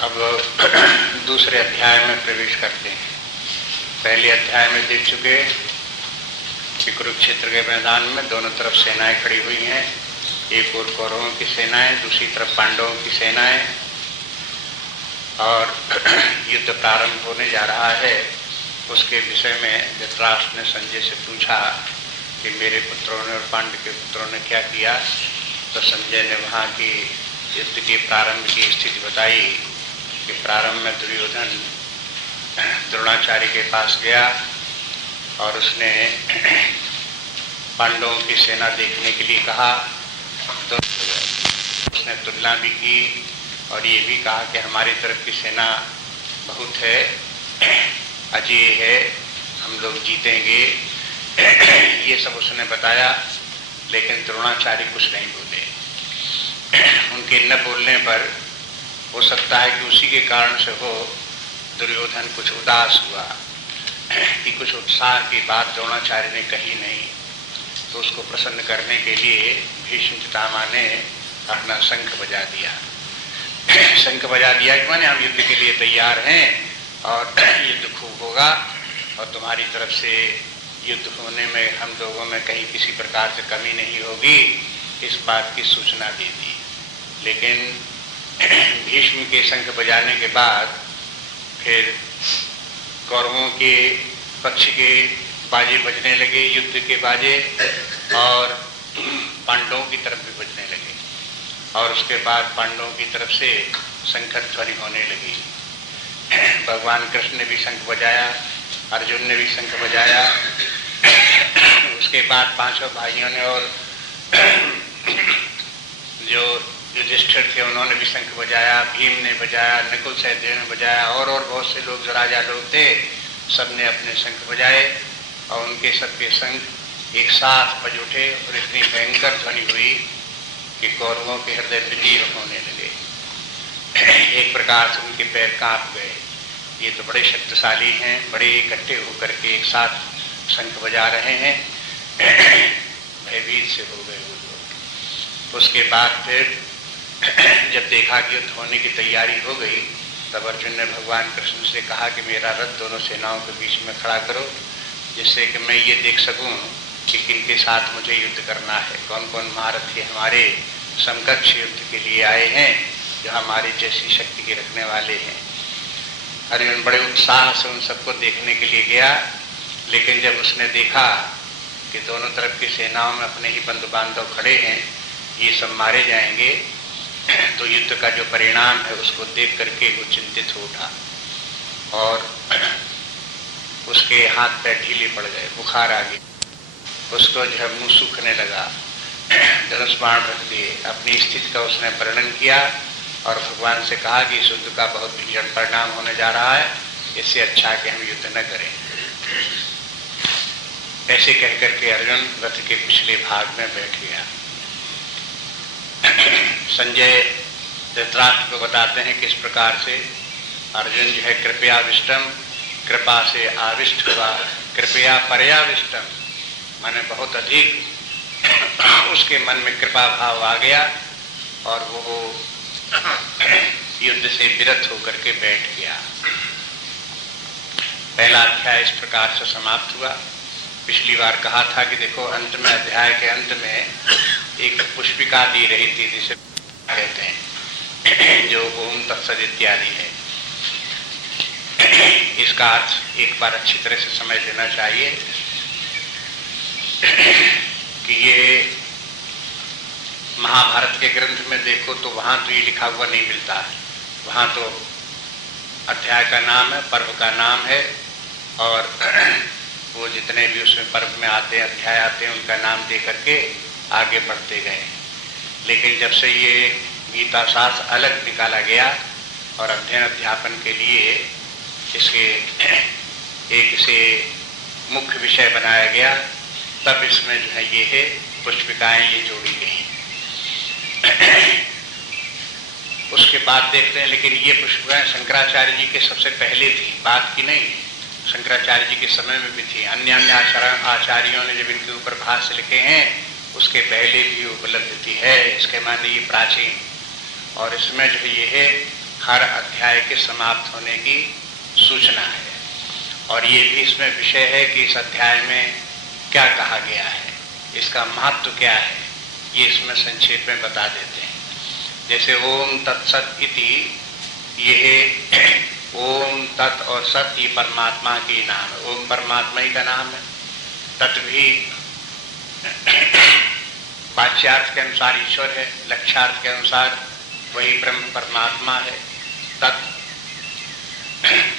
अब दूसरे अध्याय में प्रवेश करते हैं। पहले अध्याय में देख चुके कि कुरुक्षेत्र के मैदान में दोनों तरफ सेनाएं खड़ी हुई हैं। एक ओर कौरवों की सेनाएं, दूसरी तरफ पांडवों की सेनाएं, और युद्ध प्रारंभ होने जा रहा है। उसके विषय में धृतराष्ट्र ने संजय से पूछा कि मेरे पुत्रों ने और पांडव के पुत्रों ने क्या किया। तो संजय ने वहाँ की युद्ध के प्रारंभ की स्थिति बताई कि प्रारंभ में दुर्योधन द्रोणाचार्य के पास गया और उसने पांडवों की सेना देखने के लिए कहा। तो उसने तुलना भी की और ये भी कहा कि हमारी तरफ की सेना बहुत है, अजय है, हम लोग जीतेंगे। ये सब उसने बताया, लेकिन द्रोणाचार्य कुछ नहीं बोले। उनके न बोलने पर हो सकता है कि उसी के कारण से हो दुर्योधन कुछ उदास हुआ कि कुछ उत्साह की बात द्रोणाचार्य ने कही नहीं। तो उसको प्रसन्न करने के लिए भीष्म पितामह ने अपना शंख बजा दिया। शंख बजा दिया कि माने हम युद्ध के लिए तैयार हैं और युद्ध खूब होगा और तुम्हारी तरफ से युद्ध होने में हम लोगों में कहीं किसी प्रकार से कमी नहीं होगी, इस बात की सूचना दे दी। लेकिन भीष्म के शंख बजाने के बाद फिर कौरवों के पक्ष के बाजे बजने लगे, युद्ध के बाजे, और पांडवों की तरफ भी बजने लगे। और उसके बाद पांडवों की तरफ से शंखर ध्वनि होने लगी। भगवान कृष्ण ने भी शंख बजाया, अर्जुन ने भी शंख बजाया। उसके बाद पांचों भाइयों ने और जो युधिष्ठिर थे उन्होंने भी शंख बजाया, भीम ने बजाया, नकुल सहदेव ने बजाया, और बहुत से लोग जो राजा लोग थे सबने अपने शंख बजाए। और उनके सबके शंख एक साथ बज उठे और इतनी भयंकर ध्वनि हुई कि कौरवों के हृदय विदीर्ण होने लगे। एक प्रकार से उनके पैर कांप गए। ये तो बड़े शक्तिशाली हैं, बड़े इकट्ठे होकर के एक साथ शंख बजा रहे हैं। भयभीत से हो गए वो लोग। उसके बाद फिर जब देखा कि युद्ध होने की तैयारी हो गई, तब अर्जुन ने भगवान कृष्ण से कहा कि मेरा रथ दोनों सेनाओं के बीच में खड़ा करो, जिससे कि मैं ये देख सकूं कि किनके साथ मुझे युद्ध करना है, कौन कौन महारथी हमारे समकक्ष युद्ध के लिए आए हैं, जो हमारी जैसी शक्ति के रखने वाले हैं। अर्जुन बड़े उत्साह से उन सबको देखने के लिए गया, लेकिन जब उसने देखा कि दोनों तरफ की सेनाओं में अपने ही बंधु बांधव खड़े हैं, ये सब मारे जाएंगे, तो युद्ध का जो परिणाम है उसको देख करके वो चिंतित हो उठा और उसके हाथ पैर ढीले पड़ गए, बुखार आ गया, उसको जो है मुँह सूखने लगा, धनुष बाण रख दिए। अपनी स्थिति का उसने वर्णन किया और भगवान से कहा कि इस युद्ध का बहुत भीषण परिणाम होने जा रहा है, इससे अच्छा कि हम युद्ध न करें। ऐसे कह करके अर्जुन रथ के पिछले भाग में बैठ गया। संजय धृतराष्ट्र को बताते हैं किस प्रकार से अर्जुन जो है कृपयाविष्टम, कृपा से आविष्ट हुआ, कृपया पर्याविष्टम, माने बहुत अधिक उसके मन में कृपा भाव आ गया और वो युद्ध से विरत होकर के बैठ गया। पहला अध्याय इस प्रकार से समाप्त हुआ। पिछली बार कहा था कि देखो अंत में, अध्याय के अंत में एक पुष्पिका दी रही थी जिसे कहते हैं, जो ओम तत्सद इत्यादि है। इसका अर्थ एक बार अच्छी तरह से समझ लेना चाहिए कि ये महाभारत के ग्रंथ में देखो तो वहां तो ये लिखा हुआ नहीं मिलता है। वहां तो अध्याय का नाम है, पर्व का नाम है, और वो जितने भी उसमें पर्व में आते हैं, अध्याय आते हैं, उनका नाम दे करके आगे बढ़ते गए। लेकिन जब से ये गीता शास्त्र अलग निकाला गया और अध्ययन अध्यापन के लिए इसके एक से मुख्य विषय बनाया गया, तब इसमें जो है ये है पुष्पिकाएं ये जोड़ी गई। उसके बाद देखते हैं, लेकिन ये पुष्पिकाएं शंकराचार्य जी के सबसे पहले थी, बात की नहीं, शंकराचार्य जी के समय में भी थी। अन्य अन्य आचार्यों ने जब इनके ऊपर भाष्य लिखे हैं उसके पहले भी उपलब्ध थी है। इसके माने ये प्राचीन, और इसमें जो ये है हर अध्याय के समाप्त होने की सूचना है। और ये भी इसमें विषय है कि इस अध्याय में क्या कहा गया है, इसका महत्व क्या है, ये इसमें संक्षेप में बता देते हैं। जैसे ओम तत्सत इति, ये ओम तत् और सत ये परमात्मा की नाम है। ओम परमात्मा ही का नाम है, तत् भी वाच्यार्थ के अनुसार ईश्वर है, लक्ष्यार्थ के अनुसार वही ब्रह्म परमात्मा है। तत्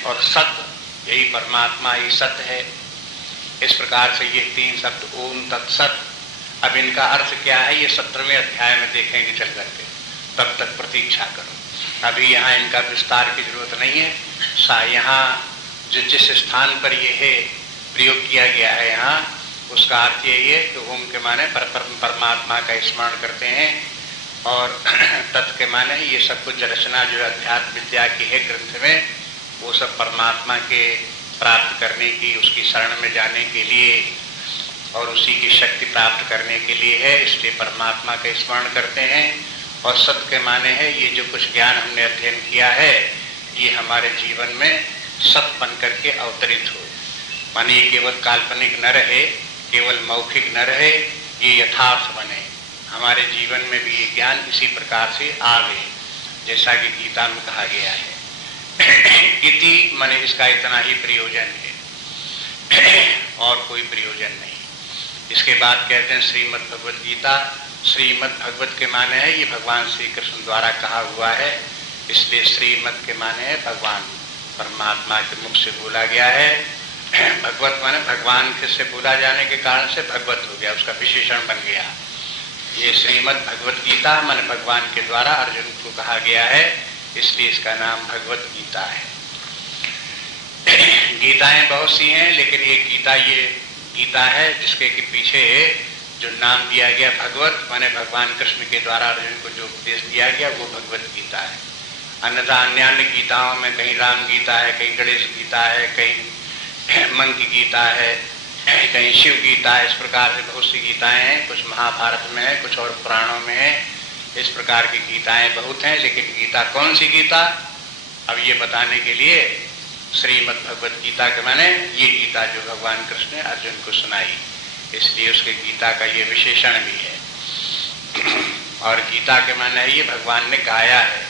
और सत यही परमात्मा ही सत है। इस प्रकार से ये तीन शब्द ओम तत्सत। अब इनका अर्थ क्या है ये 17वें अध्याय में देखेंगे चल करके, तब तक प्रतीक्षा करो। अभी यहाँ इनका विस्तार की जरूरत नहीं है। यहाँ जो जिस स्थान पर ये है प्रयोग किया गया है यहाँ, उसका अर्थ यही है कि ओम के माने परमात्मा का स्मरण करते हैं, और तत् के माने ये सब कुछ रचना जो अध्यात्म विद्या की है ग्रंथ में, वो सब परमात्मा के प्राप्त करने की, उसकी शरण में जाने के लिए और उसी की शक्ति प्राप्त करने के लिए है, इसलिए परमात्मा का स्मरण करते हैं। और सत्य के माने है ये जो कुछ ज्ञान हमने अध्ययन किया है ये हमारे जीवन में सत्य बन करके अवतरित हो, माने ये केवल काल्पनिक न रहे, केवल मौखिक न रहे, ये यथार्थ बने। हमारे जीवन में भी ये ज्ञान इसी प्रकार से आवे, जैसा कि गीता में कहा गया है। इति माने इसका इतना ही प्रयोजन है और कोई प्रयोजन नहीं। इसके बाद कहते हैं श्रीमद् भगवद गीता। श्रीमद् भगवत के माने है ये भगवान श्री कृष्ण द्वारा कहा हुआ है, इसलिए श्रीमद् के माने है भगवान परमात्मा के मुख से बोला गया है। भगवत माने भगवान से बोला जाने के कारण से भगवत हो गया, उसका विशेषण बन गया। ये श्रीमद् भगवत गीता माने भगवान के द्वारा अर्जुन को कहा गया है, इसलिए इसका नाम भगवत गीता है। गीताएं बहुत सी हैं, लेकिन एक गीता ये गीता है जिसके के पीछे जो नाम दिया गया भगवत माने भगवान कृष्ण के द्वारा अर्जुन को जो उपदेश दिया गया वो भगवत गीता है। अन्यथा अन्य गीताओं में कहीं राम गीता है, कहीं गणेश गीता है, कहीं मंकी गीता है, कहीं शिव गीता है। इस प्रकार से बहुत सी गीताएं हैं, कुछ महाभारत में है, कुछ और पुराणों में है। इस प्रकार की गीताएं बहुत हैं, लेकिन गीता कौन सी गीता, अब ये बताने के लिए श्रीमद् भगवत गीता के माने ये गीता जो भगवान कृष्ण ने अर्जुन को सुनाई, इसलिए उसके गीता का ये विशेषण भी है। और गीता के माने ये भगवान ने गाया है,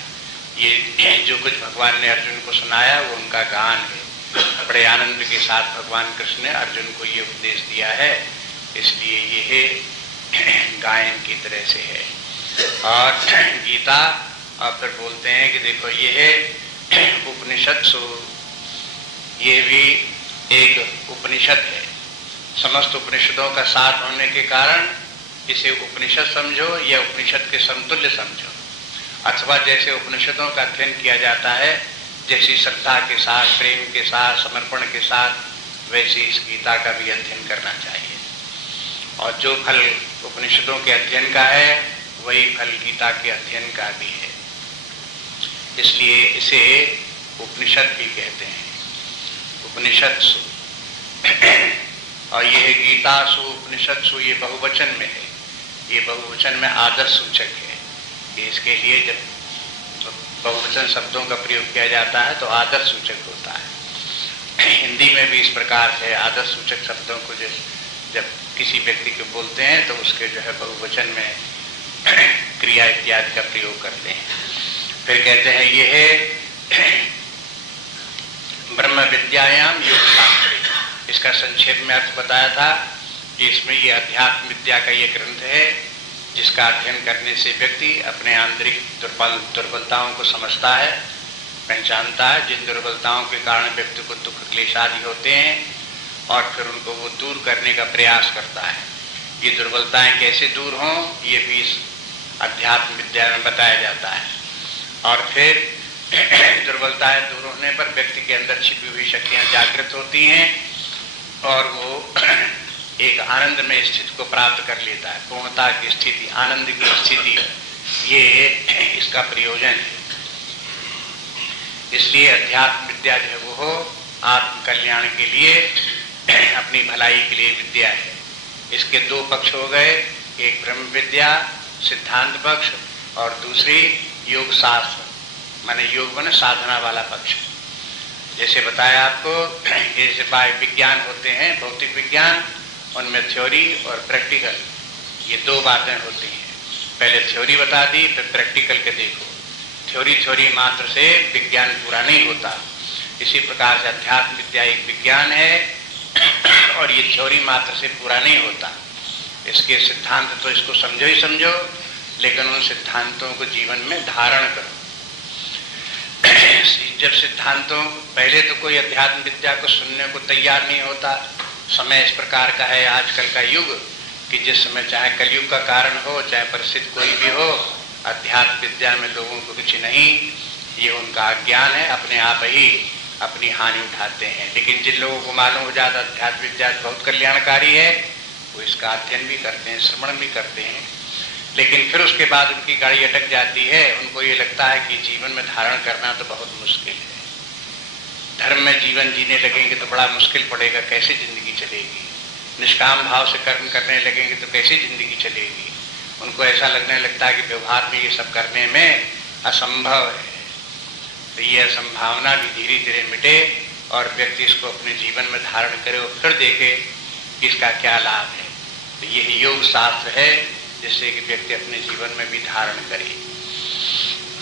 ये जो कुछ भगवान ने अर्जुन को सुनाया वो उनका गान है। बड़े आनंद के साथ भगवान कृष्ण ने अर्जुन को ये उपदेश दिया है, इसलिए ये है गायन की तरह से है। और गीता और फिर बोलते हैं कि देखो ये है उपनिषद, सो ये भी एक उपनिषद है। समस्त उपनिषदों का साथ होने के कारण इसे उपनिषद समझो या उपनिषद के समतुल्य समझो, अथवा जैसे उपनिषदों का अध्ययन किया जाता है जैसी श्रद्धा के साथ, प्रेम के साथ, समर्पण के साथ, वैसे इस गीता का भी अध्ययन करना चाहिए। और जो फल उपनिषदों के अध्ययन का है वही फल गीता के अध्ययन का भी है, इसलिए इसे उपनिषद भी कहते हैं, उपनिषद। और यह गीतासु उपनिषदसु ये बहुवचन में है, ये बहुवचन में आदर सूचक है। इसके लिए जब बहुवचन शब्दों का प्रयोग किया जाता है तो आदर सूचक होता है। हिंदी में भी इस प्रकार से आदर सूचक शब्दों को जब किसी व्यक्ति को बोलते हैं तो उसके जो है बहुवचन में क्रिया इत्यादि का प्रयोग करते हैं। फिर कहते हैं ये है ब्रह्म विद्यायाम योग शास्त्री। इसका संक्षेप में अर्थ बताया था कि इसमें ये अध्यात्म विद्या का ये ग्रंथ है जिसका अध्ययन करने से व्यक्ति अपने आंतरिक दुर्बलताओं को समझता है, पहचानता है, जिन दुर्बलताओं के कारण व्यक्ति को दुख क्लेश आदि होते हैं, और फिर उनको वो दूर करने का प्रयास करता है। ये दुर्बलताएं कैसे दूर हों ये भी इस अध्यात्म विद्या में बताया जाता है। और फिर दुर्बलताएं दूर होने पर व्यक्ति के अंदर छिपी हुई शक्तियां जागृत होती हैं और वो एक आनंद में स्थिति को प्राप्त कर लेता है, पूर्णता की स्थिति, आनंद की स्थिति, ये इसका प्रयोजन है। इसलिए अध्यात्म विद्या जो है वो हो आत्म कल्याण के लिए, अपनी भलाई के लिए विद्या है। इसके दो पक्ष हो गए, एक ब्रह्म विद्या सिद्धांत पक्ष और दूसरी योग शास्त्र माने योग माने साधना वाला पक्ष। जैसे बताया आपको, जैसे विज्ञान होते हैं, भौतिक विज्ञान, उनमें थ्योरी और प्रैक्टिकल, ये दो बातें होती हैं। पहले थ्योरी बता दी, फिर प्रैक्टिकल के देखो। थ्योरी मात्र से विज्ञान पूरा नहीं होता। इसी प्रकार से अध्यात्म विद्या एक विज्ञान है और ये थ्योरी मात्र से पूरा नहीं होता। इसके सिद्धांत तो इसको समझो ही समझो, लेकिन उन सिद्धांतों को जीवन में धारण करो। जब सिद्धांतों, पहले तो कोई अध्यात्म विद्या को सुनने को तैयार नहीं होता। समय इस प्रकार का है आजकल का युग कि जिस समय चाहे कलयुग का कारण हो, चाहे परिस्थिति कोई भी हो, अध्यात्म विद्या में लोगों को कुछ नहीं, ये उनका अज्ञान है, अपने आप ही अपनी हानि उठाते हैं। लेकिन जिन लोगों को मालूम हो जाता अध्यात्म विद्या बहुत कल्याणकारी है, वो इसका अध्ययन भी करते हैं, श्रवण भी करते हैं। लेकिन फिर उसके बाद उनकी गाड़ी अटक जाती है। उनको ये लगता है कि जीवन में धारण करना तो बहुत मुश्किल है, धर्म में जीवन जीने लगेंगे तो बड़ा मुश्किल पड़ेगा, कैसे जिंदगी चलेगी। निष्काम भाव से कर्म करने लगेंगे तो कैसे जिंदगी चलेगी। उनको ऐसा लगने लगता है कि व्यवहार में ये सब करने में असंभव है। तो ये असंभावना भी धीरे धीरे मिटे और व्यक्ति इसको अपने जीवन में धारण करे और फिर देखे कि इसका क्या लाभ है। तो यही योग शास्त्र है, जिससे कि व्यक्ति अपने जीवन में भी धारण करे।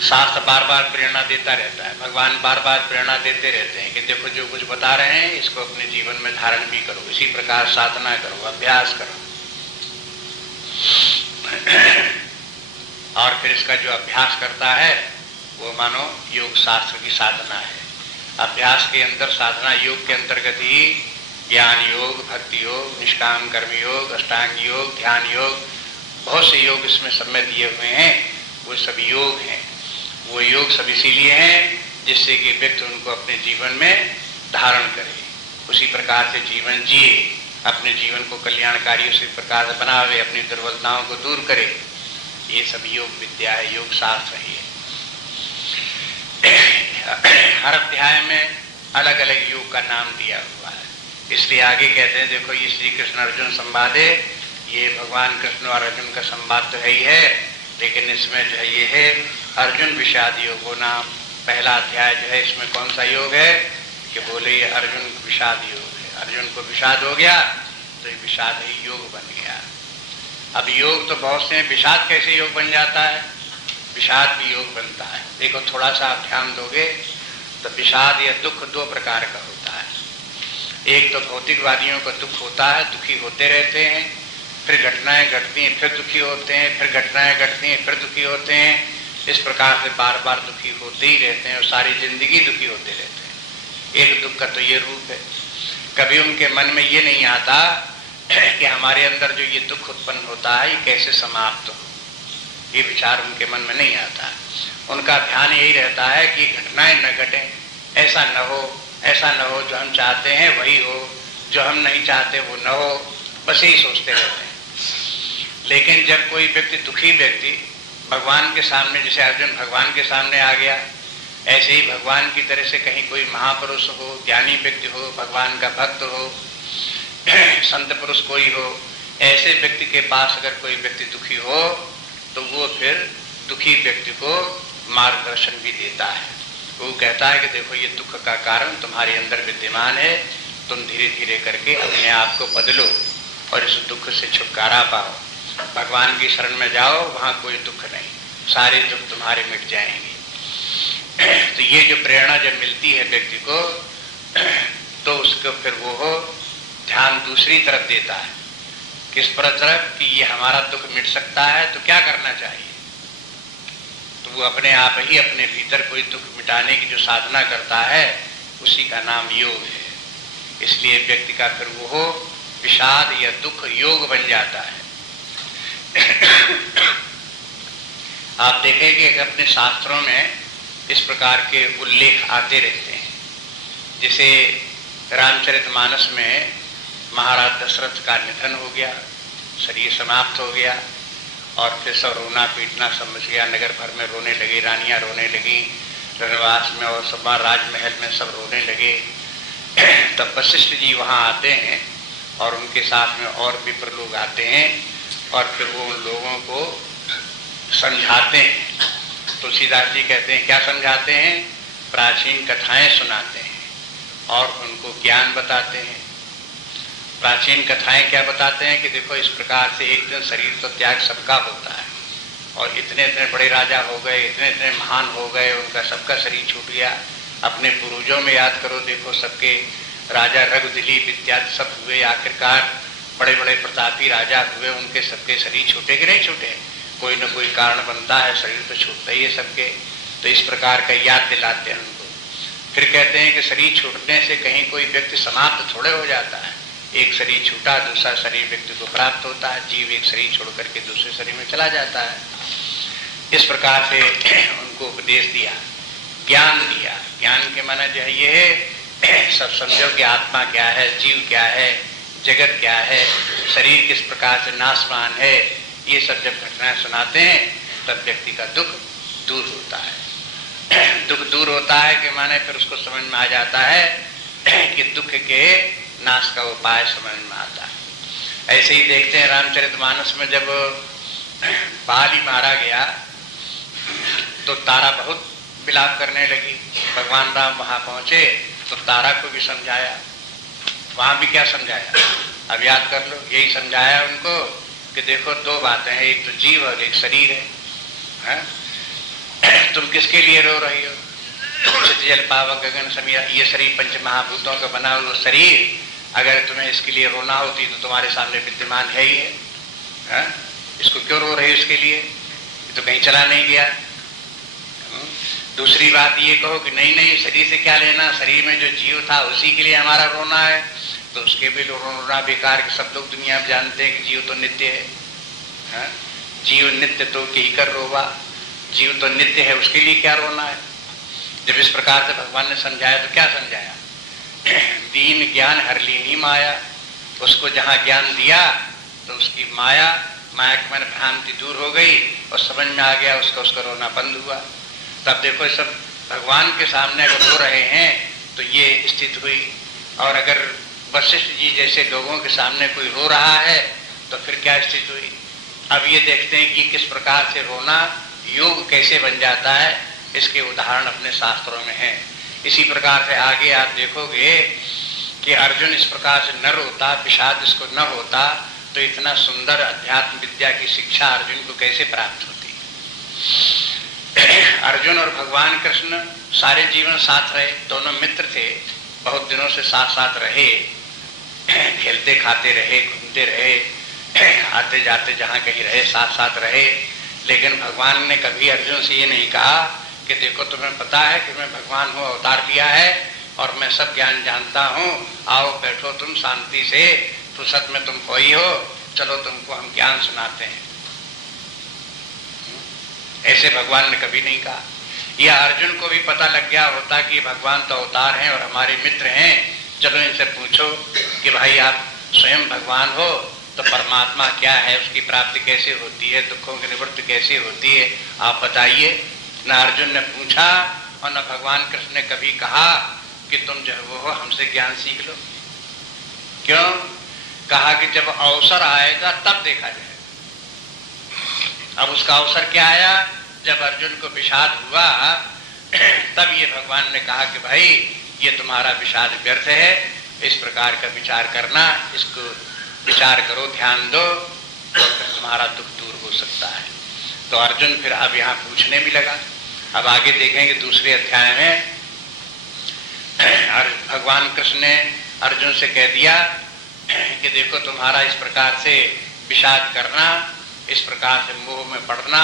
शास्त्र बार बार प्रेरणा देता रहता है, भगवान बार बार प्रेरणा देते रहते हैं कि देखो जो कुछ बता रहे हैं इसको अपने जीवन में धारण भी करो, इसी प्रकार साधना करो, अभ्यास करो। और फिर इसका जो अभ्यास करता है वो मानो योग शास्त्र की साधना है। अभ्यास के अंदर साधना योग के अंतर्गत ही ज्ञान योग, भक्ति योग, निष्काम कर्म योग, अष्टांग योग, ध्यान योग, बहुत से योग इसमें सब में दिए हुए हैं। वो सब योग हैं। वो योग सब इसीलिए हैं जिससे कि व्यक्ति उनको अपने जीवन में धारण करे, उसी प्रकार से जीवन जिए, अपने जीवन को कल्याणकारी उसी प्रकार से बनावे, अपनी दुर्बलताओं को दूर करे। ये सब योग विद्या है, योग शास्त्र ही है। हर अध्याय में अलग अलग योग का नाम दिया हुआ है, इसलिए आगे कहते हैं देखो ये श्री कृष्ण अर्जुन संवाद है। ये भगवान कृष्ण और अर्जुन का संवाद तो है ही है, लेकिन इसमें जो है ये है अर्जुन विषाद योगो नाम। पहला अध्याय जो है इसमें कौन सा योग है कि बोले ये अर्जुन विषाद योग है। अर्जुन को विषाद हो गया तो ये विषाद ही योग बन गया। अब योग तो बहुत से हैं, विषाद कैसे योग बन जाता है? विषाद भी योग बनता है। देखो थोड़ा सा आप ध्यान दोगे तो विषाद या दुख दो प्रकार का होता है। एक तो भौतिकवादियों का दुख होता है, दुखी होते रहते हैं, फिर घटनाएं घटती हैं, फिर दुखी होते हैं, फिर घटनाएं घटती हैं, फिर दुखी होते हैं। इस प्रकार से बार बार दुखी होते ही रहते हैं और सारी जिंदगी दुखी होते रहते हैं। एक दुख का तो ये रूप है। कभी उनके मन में ये नहीं आता कि हमारे अंदर जो ये दुख उत्पन्न होता है ये कैसे समाप्त हो, ये विचार उनके मन में नहीं आता। उनका ध्यान यही रहता है कि घटनाएं न घटें, ऐसा न हो, ऐसा न हो, जो हम चाहते हैं वही हो, जो हम नहीं चाहते वो न हो, बस यही सोचते रहते हैं। लेकिन जब कोई व्यक्ति, दुखी व्यक्ति भगवान के सामने, जैसे अर्जुन भगवान के सामने आ गया, ऐसे ही भगवान की तरह से कहीं कोई महापुरुष हो, ज्ञानी व्यक्ति हो, भगवान का भक्त हो, संत पुरुष कोई हो, ऐसे व्यक्ति के पास अगर कोई व्यक्ति दुखी हो तो वो फिर दुखी व्यक्ति को मार्गदर्शन भी देता है। वो कहता है कि देखो ये दुख का कारण तुम्हारे अंदर विद्यमान है, तुम धीरे धीरे करके अपने आप को बदलो और इस दुख से छुटकारा पाओ। भगवान की शरण में जाओ, वहां कोई दुख नहीं, सारे दुख तुम्हारे मिट जाएंगे। तो ये जो प्रेरणा जब मिलती है व्यक्ति को तो उसको फिर वो ध्यान दूसरी तरफ देता है। किस तरफ कि ये हमारा दुख मिट सकता है तो क्या करना चाहिए। तो वो अपने आप ही अपने भीतर कोई दुख मिटाने की जो साधना करता है उसी का नाम योग है। इसलिए व्यक्ति का फिर वो विषाद या दुख योग बन जाता है। आप देखेंगे कि अपने शास्त्रों में इस प्रकार के उल्लेख आते रहते हैं। जैसे रामचरितमानस में महाराज दशरथ का निधन हो गया, शरीर समाप्त हो गया और फिर सब रोना पीटना समझ गया, नगर भर में रोने लगे, रानियां रोने लगी, रनवास में और सब राजमहल में सब रोने लगे। तब वशिष्ठ जी वहाँ आते हैं और उनके साथ में और विप्र लोग आते हैं और फिर वो उन लोगों को समझाते हैं तुलसीदास जी कहते हैं, क्या समझाते हैं? प्राचीन कथाएं सुनाते हैं और उनको ज्ञान बताते हैं। प्राचीन कथाएं क्या बताते हैं कि देखो इस प्रकार से एक दिन शरीर तो त्याग सबका होता है, और इतने इतने बड़े राजा हो गए, इतने इतने महान हो गए, उनका सबका शरीर छूट गया। अपने पूर्वजों में याद करो, देखो सबके राजा रघु दिलीप इत्यादि सब हुए, आखिरकार बड़े बड़े प्रतापी राजा हुए, उनके सबके शरीर छूटे कि नहीं छूटे? कोई न कोई कारण बनता है, शरीर तो छूटता ही है सबके। तो इस प्रकार का याद दिलाते हैं उनको। फिर कहते हैं कि शरीर छूटने से कहीं कोई व्यक्ति समाप्त थोड़े हो जाता है। एक शरीर छूटा, दूसरा शरीर व्यक्ति को प्राप्त होता है। जीव एक शरीर छोड़ करके दूसरे शरीर में चला जाता है। इस प्रकार से उनको उपदेश दिया, ज्ञान दिया। ज्ञान के माने जो है ये है, सब समझो कि आत्मा क्या है, जीव क्या है, जगत क्या है, शरीर किस प्रकार से नाशवान है। ये सब जब घटनाएं सुनाते हैं तब व्यक्ति का दुख दूर होता है। दुख दूर होता है कि माने फिर उसको समझ में आ जाता है कि दुख के नाश का उपाय समझ में आता है। ऐसे ही देखते हैं रामचरितमानस में जब बाल ही मारा गया तो तारा बहुत विलाप करने लगी। भगवान राम वहां पहुंचे तो तारा को भी समझाया। वहां भी क्या समझाया? अब याद कर लो, यही समझाया उनको कि देखो दो बातें हैं, एक तो जीव और एक शरीर है? तुम किसके लिए रो रही हो? चित जल पावक गगन समीरा, ये शरीर पंच महाभूतों का बना हुआ शरीर, अगर तुम्हें इसके लिए रोना होती तो तुम्हारे सामने विद्यमान है ही है? इसको क्यों रो रही हो? इसके लिए ये तो कहीं चला नहीं गया। दूसरी बात ये कहो कि नहीं नहीं, शरीर से क्या लेना, शरीर में जो जीव था उसी के लिए हमारा रोना है, तो उसके भी रोना बेकार के। सब लोग दुनिया में जानते हैं कि जीव तो नित्य है। जीव नित्य तो कही कर रोवा, जीव तो नित्य है, उसके लिए क्या रोना है? जब इस प्रकार से भगवान ने समझाया तो क्या समझाया? दीन ज्ञान हर लीनी माया। उसको जहां ज्ञान दिया तो उसकी माया के मन भ्रांति दूर हो गई और समझ में आ गया, उसका रोना बंद हुआ। तब देखो सब भगवान के सामने अगर रो रहे हैं तो ये स्थिति हुई। और अगर वशिष्ठ जी जैसे लोगों के सामने कोई रो रहा है तो फिर क्या स्थिति हुई? अब ये देखते हैं कि किस प्रकार से रोना योग कैसे बन जाता है। इसके उदाहरण अपने शास्त्रों में हैं। इसी प्रकार से आगे आप देखोगे कि अर्जुन इस प्रकार से न रोता, विषाद इसको न होता तो इतना सुंदर अध्यात्म विद्या की शिक्षा अर्जुन को कैसे प्राप्त होती? अर्जुन और भगवान कृष्ण सारे जीवन साथ रहे, दोनों मित्र थे, बहुत दिनों से साथ साथ रहे, खेलते खाते रहे, घूमते रहे, आते जाते जहाँ कहीं रहे, साथ साथ रहे। लेकिन भगवान ने कभी अर्जुन से ये नहीं कहा कि देखो तुम्हें पता है कि मैं भगवान हूँ, अवतार लिया है और मैं सब ज्ञान जानता हूँ, आओ बैठो तुम शांति से, फुर्सत में तुम हो ही हो, चलो तुमको हम ज्ञान सुनाते हैं। ऐसे भगवान ने कभी नहीं कहा। या अर्जुन को भी पता लग गया होता कि भगवान तो अवतार हैं और हमारे मित्र हैं, चलो इनसे पूछो कि भाई आप स्वयं भगवान हो तो परमात्मा क्या है, उसकी प्राप्ति कैसे होती है, दुखों की निवृत्ति कैसे होती है, आप बताइए। न अर्जुन ने पूछा और न भगवान कृष्ण ने कभी कहा कि तुम जो वो हो हमसे ज्ञान सीख लो। क्यों? कहा कि जब अवसर आएगा तब देखा जाए। अब उसका अवसर क्या आया? जब अर्जुन को विषाद हुआ तब ये भगवान ने कहा कि भाई ये तुम्हारा विषाद व्यर्थ है, इस प्रकार का विचार करना, इसको विचार करो, ध्यान दो, तो फिर तुम्हारा दुख दूर हो सकता है। तो अर्जुन फिर अब यहाँ पूछने भी लगा। अब आगे देखेंगे दूसरे अध्याय में भगवान कृष्ण ने अर्जुन से कह दिया कि देखो तुम्हारा इस प्रकार से विषाद करना, इस प्रकार से मोह में पड़ना,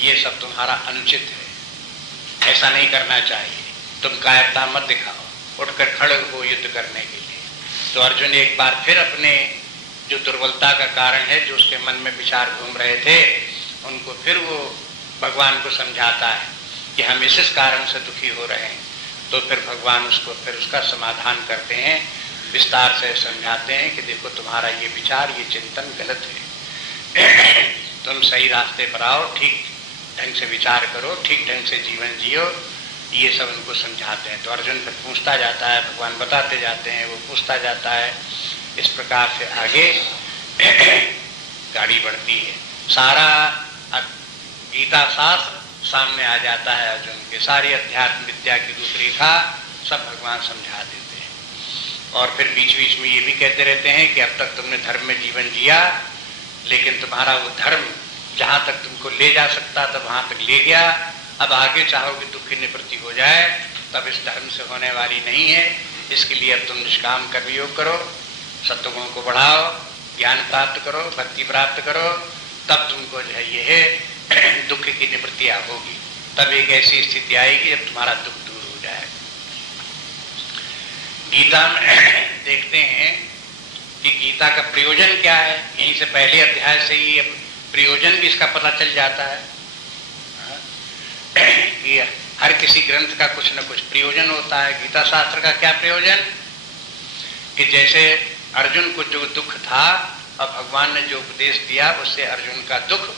ये सब तुम्हारा अनुचित है, ऐसा नहीं करना चाहिए। तुम कायरता मत दिखाओ, उठकर खड़े हो युद्ध करने के लिए। तो अर्जुन एक बार फिर अपने जो दुर्बलता का कारण है, जो उसके मन में विचार घूम रहे थे, उनको फिर वो भगवान को समझाता है कि हम इस कारण से दुखी हो रहे हैं। तो फिर भगवान उसको फिर उसका समाधान करते हैं, विस्तार से समझाते हैं कि देखो तुम्हारा ये विचार, ये चिंतन गलत है, तुम सही रास्ते पर आओ, ठीक ढंग से विचार करो, ठीक ढंग से जीवन जियो, ये सब उनको समझाते हैं। तो अर्जुन फिर पूछता जाता है, भगवान बताते जाते हैं, वो पूछता जाता है। इस प्रकार से आगे गाड़ी बढ़ती है। सारा गीता शास्त्र सामने आ जाता है अर्जुन के। सारी अध्यात्म विद्या की रूपरेखा सब भगवान समझा देते हैं। और फिर बीच बीच में ये भी कहते रहते हैं कि अब तक तुमने धर्म में जीवन जिया, लेकिन तुम्हारा वो धर्म जहां तक तुमको ले जा सकता था वहां तक ले गया। अब आगे चाहो कि दुख की निवृत्ति हो जाए, तब इस धर्म से होने वाली नहीं है। इसके लिए अब तुम निष्काम कर्मयोग करो, सत्वगुण को बढ़ाओ, ज्ञान प्राप्त करो, भक्ति प्राप्त करो, तब तुमको जो है ये है दुख की निवृत्ति होगी। तब एक ऐसी स्थिति आएगी जब तुम्हारा दुख दूर हो जाए। गीता में देखते हैं कि गीता का प्रयोजन क्या है। यहीं से पहले अध्याय से ही प्रयोजन भी इसका पता चल जाता है कि हर किसी ग्रंथ का कुछ न कुछ प्रयोजन होता है। गीता शास्त्र का क्या प्रयोजन कि जैसे अर्जुन को जो दुख था और भगवान ने जो उपदेश दिया उससे अर्जुन का दुख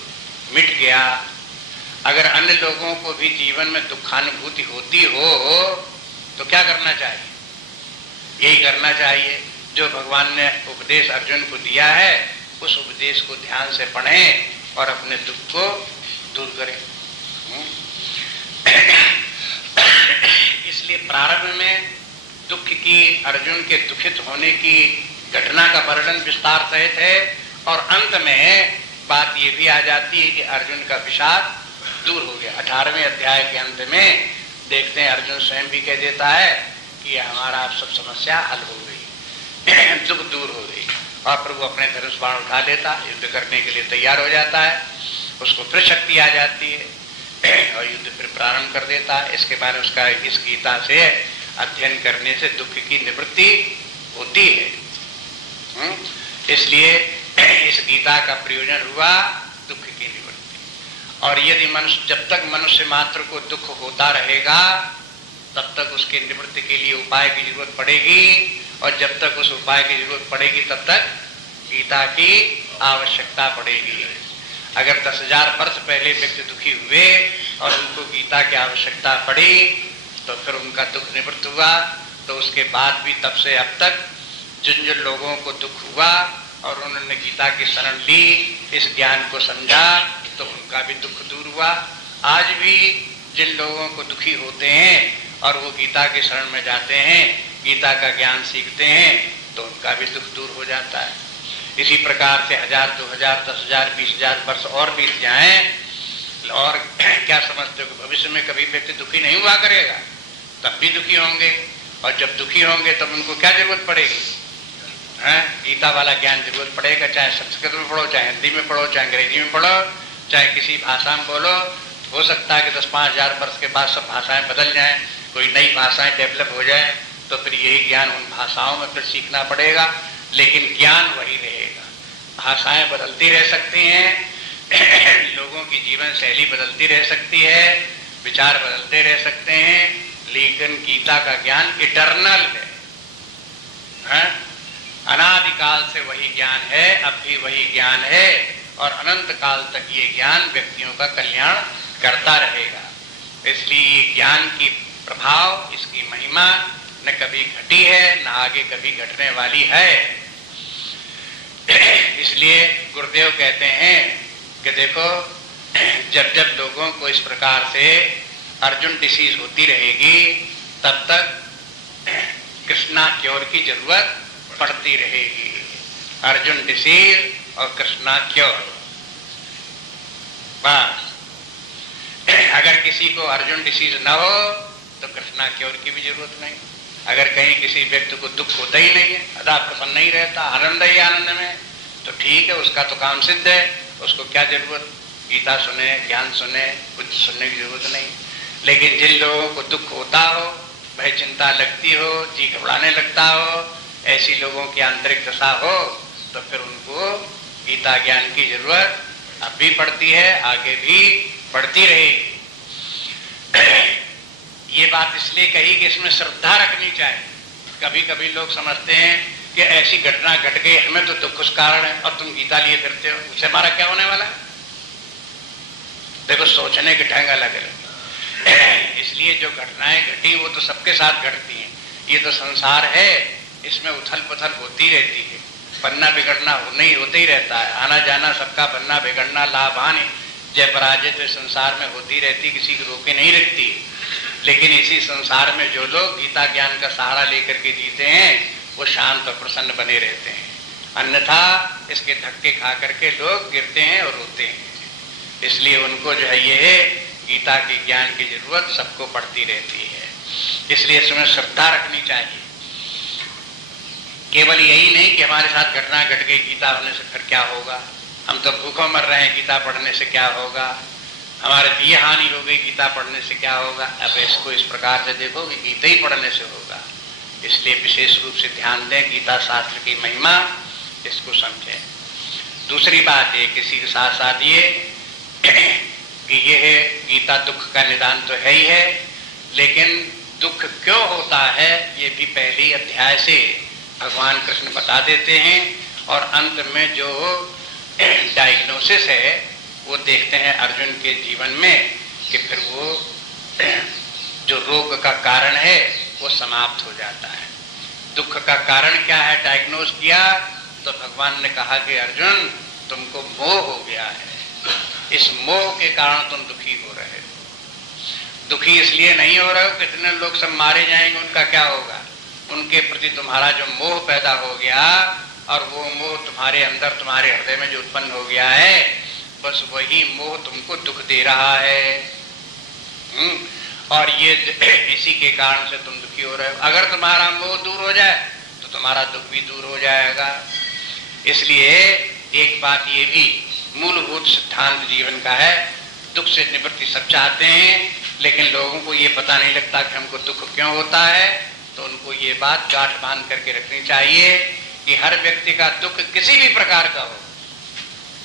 मिट गया। अगर अन्य लोगों को भी जीवन में दुखानुभूति होती हो तो क्या करना चाहिए? यही करना चाहिए जो भगवान ने उपदेश अर्जुन को दिया है, उस उपदेश को ध्यान से पढ़ें और अपने दुख को दूर करें। इसलिए प्रारंभ में दुख की, अर्जुन के दुखित होने की घटना का वर्णन विस्तार सहित है और अंत में बात ये भी आ जाती है कि अर्जुन का विषाद दूर हो गया। 18वें अध्याय के अंत में देखते हैं अर्जुन स्वयं भी कह देता है कि हमारा अब सब समस्या हल हो गई, दुख दूर हो गई। और प्रभु अपने धनुष बाण उठा लेता, युद्ध करने के लिए तैयार हो जाता है, उसको फिर शक्ति आ जाती है और युद्ध फिर प्रारंभ कर देता है। इसके बाद उसका इस गीता से अध्ययन करने से दुख की निवृत्ति होती है। इसलिए इस गीता का प्रयोजन हुआ दुख की निवृत्ति। और यदि मनुष्य, जब तक मनुष्य मात्र को दुख होता रहेगा तब तक उसके निवृत्ति के लिए उपाय की जरूरत पड़ेगी, और जब तक उस उपाय की जरूरत पड़ेगी तब तक गीता की आवश्यकता पड़ेगी। अगर 10,000 वर्ष पहले व्यक्ति दुखी हुए और उनको गीता की आवश्यकता पड़ी तो फिर उनका दुख निवृत्त हुआ, तो उसके बाद भी तब से अब तक जिन जिन लोगों को दुख हुआ और उन्होंने गीता की शरण ली, इस ज्ञान को समझा, तो उनका भी दुख दूर हुआ। आज भी जिन लोगों को दुखी होते हैं और वो गीता के शरण में जाते हैं, गीता का ज्ञान सीखते हैं, तो उनका भी दुख दूर हो जाता है। इसी प्रकार से 1000, 2000, 10,000, 20,000 वर्ष और बीत जाएं, और क्या समझते हो कि भविष्य में कभी व्यक्ति दुखी नहीं हुआ करेगा? तब भी दुखी होंगे, और जब दुखी होंगे तब उनको क्या जरूरत पड़ेगी? गीता वाला ज्ञान जरूरत पड़ेगा। चाहे संस्कृत में पढ़ो, चाहे हिंदी में पढ़ो, चाहे अंग्रेजी में पढ़ो, चाहे किसी भाषा में बोलो। हो सकता है कि 10-5,000 वर्ष के बाद सब भाषाएं बदल जाएं, कोई नई भाषाएं डेवलप हो जाए, तो फिर यही ज्ञान उन भाषाओं में फिर सीखना पड़ेगा, लेकिन ज्ञान वही रहेगा। भाषाएं बदलती रह सकती हैं, लोगों की जीवन शैली बदलती रह सकती है, विचार बदलते रह सकते हैं, लेकिन गीता का ज्ञान इटर्नल है। अनादिकाल से वही ज्ञान है, अब भी वही ज्ञान है, और अनंत काल तक ये ज्ञान व्यक्तियों का कल्याण करता रहेगा। इसलिए ज्ञान की प्रभाव, इसकी महिमा न कभी घटी है, न आगे कभी घटने वाली है। इसलिए गुरुदेव कहते हैं कि देखो, जब जब लोगों को इस प्रकार से अर्जुन डिसीज होती रहेगी, तब तक कृष्णा क्योर की जरूरत पड़ती रहेगी। अर्जुन डिसीज और कृष्णा क्योर, बस। अगर किसी को अर्जुन डिसीज न हो तो कृष्णा क्योर की भी जरूरत नहीं। अगर कहीं किसी व्यक्ति को दुख होता ही नहीं है, अदा प्रसन्न नहीं रहता, आनंद ही आनंद में, तो ठीक है, उसका तो काम सिद्ध है। उसको क्या जरूरत गीता सुने, ज्ञान सुने, कुछ सुनने की जरूरत नहीं। लेकिन जिन लोगों को दुख होता हो, भय चिंता लगती हो, जी घबराने लगता हो, ऐसी लोगों की आंतरिक दशा हो, तो फिर उनको गीता ज्ञान की जरूरत अब भी पड़ती है, आगे भी पड़ती रहेगी। ये बात इसलिए कही कि इसमें श्रद्धा रखनी चाहिए। कभी कभी लोग समझते हैं कि ऐसी घटना घट गई, हमें तो दुख कुछ कारण है और तुम गीता लिए फिरते हो, उससे हमारा क्या होने वाला है? देखो, सोचने के ढंग अलग है। इसलिए जो घटनाएं घटी वो तो सबके साथ घटती हैं। ये तो संसार है, इसमें उथल पुथल होती रहती है, बनना बिगड़ना होते ही रहता है, आना जाना सबका, बनना बिगड़ना, लाभ हानि, जय पराजय तो संसार में होती रहती, किसी को रोके नहीं रखती, लेकिन इसी संसार में जो लोग गीता ज्ञान का सहारा लेकर के जीते हैं वो शांत और प्रसन्न बने रहते हैं। अन्यथा इसके धक्के खा करके लोग गिरते हैं और रोते हैं। इसलिए उनको जो है ये गीता के ज्ञान की जरूरत सबको पड़ती रहती है। इसलिए इसमें श्रद्धा रखनी चाहिए। केवल यही नहीं कि हमारे साथ घटना घट गई, गीता होने से फिर क्या होगा, हम तो भूखों मर रहे हैं, गीता पढ़ने से क्या होगा, हमारे ये हानि हो गई, गीता पढ़ने से क्या होगा। अब इसको इस प्रकार से देखो कि गीता ही पढ़ने से होगा। इसलिए विशेष रूप से ध्यान दें गीता शास्त्र की महिमा, इसको समझें। दूसरी बात है किसी के साथ साथ ये कि यह गीता दुख का निदान तो है ही है, लेकिन दुख क्यों होता है ये भी पहले अध्याय से भगवान कृष्ण बता देते हैं। और अंत में जो डायग्नोसिस है वो देखते हैं अर्जुन के जीवन में कि फिर वो जो रोग का कारण है वो समाप्त हो जाता है। दुख का कारण क्या है डायग्नोस किया तो भगवान ने कहा कि अर्जुन तुमको मोह हो गया है, इस मोह के कारण तुम दुखी हो रहे हो। दुखी इसलिए नहीं हो रहे हो, कितने लोग सब मारे जाएंगे उनका क्या होगा, उनके प्रति तुम्हारा जो मोह पैदा हो गया और वो मोह तुम्हारे अंदर तुम्हारे हृदय में जो उत्पन्न हो गया है, बस वही मोह तुमको दुख दे रहा है। और ये इसी के कारण से तुम दुखी हो रहे हो। अगर तुम्हारा मोह दूर हो जाए तो तुम्हारा दुख भी दूर हो जाएगा। इसलिए एक बात ये भी मूलभूत सिद्धांत जीवन का है, दुख से निवृत्ति सब चाहते हैं, लेकिन लोगों को ये पता नहीं लगता कि हमको दुख क्यों होता है। तो उनको ये बात गांठ बांध करके रखनी चाहिए कि हर व्यक्ति का दुख किसी भी प्रकार का हो,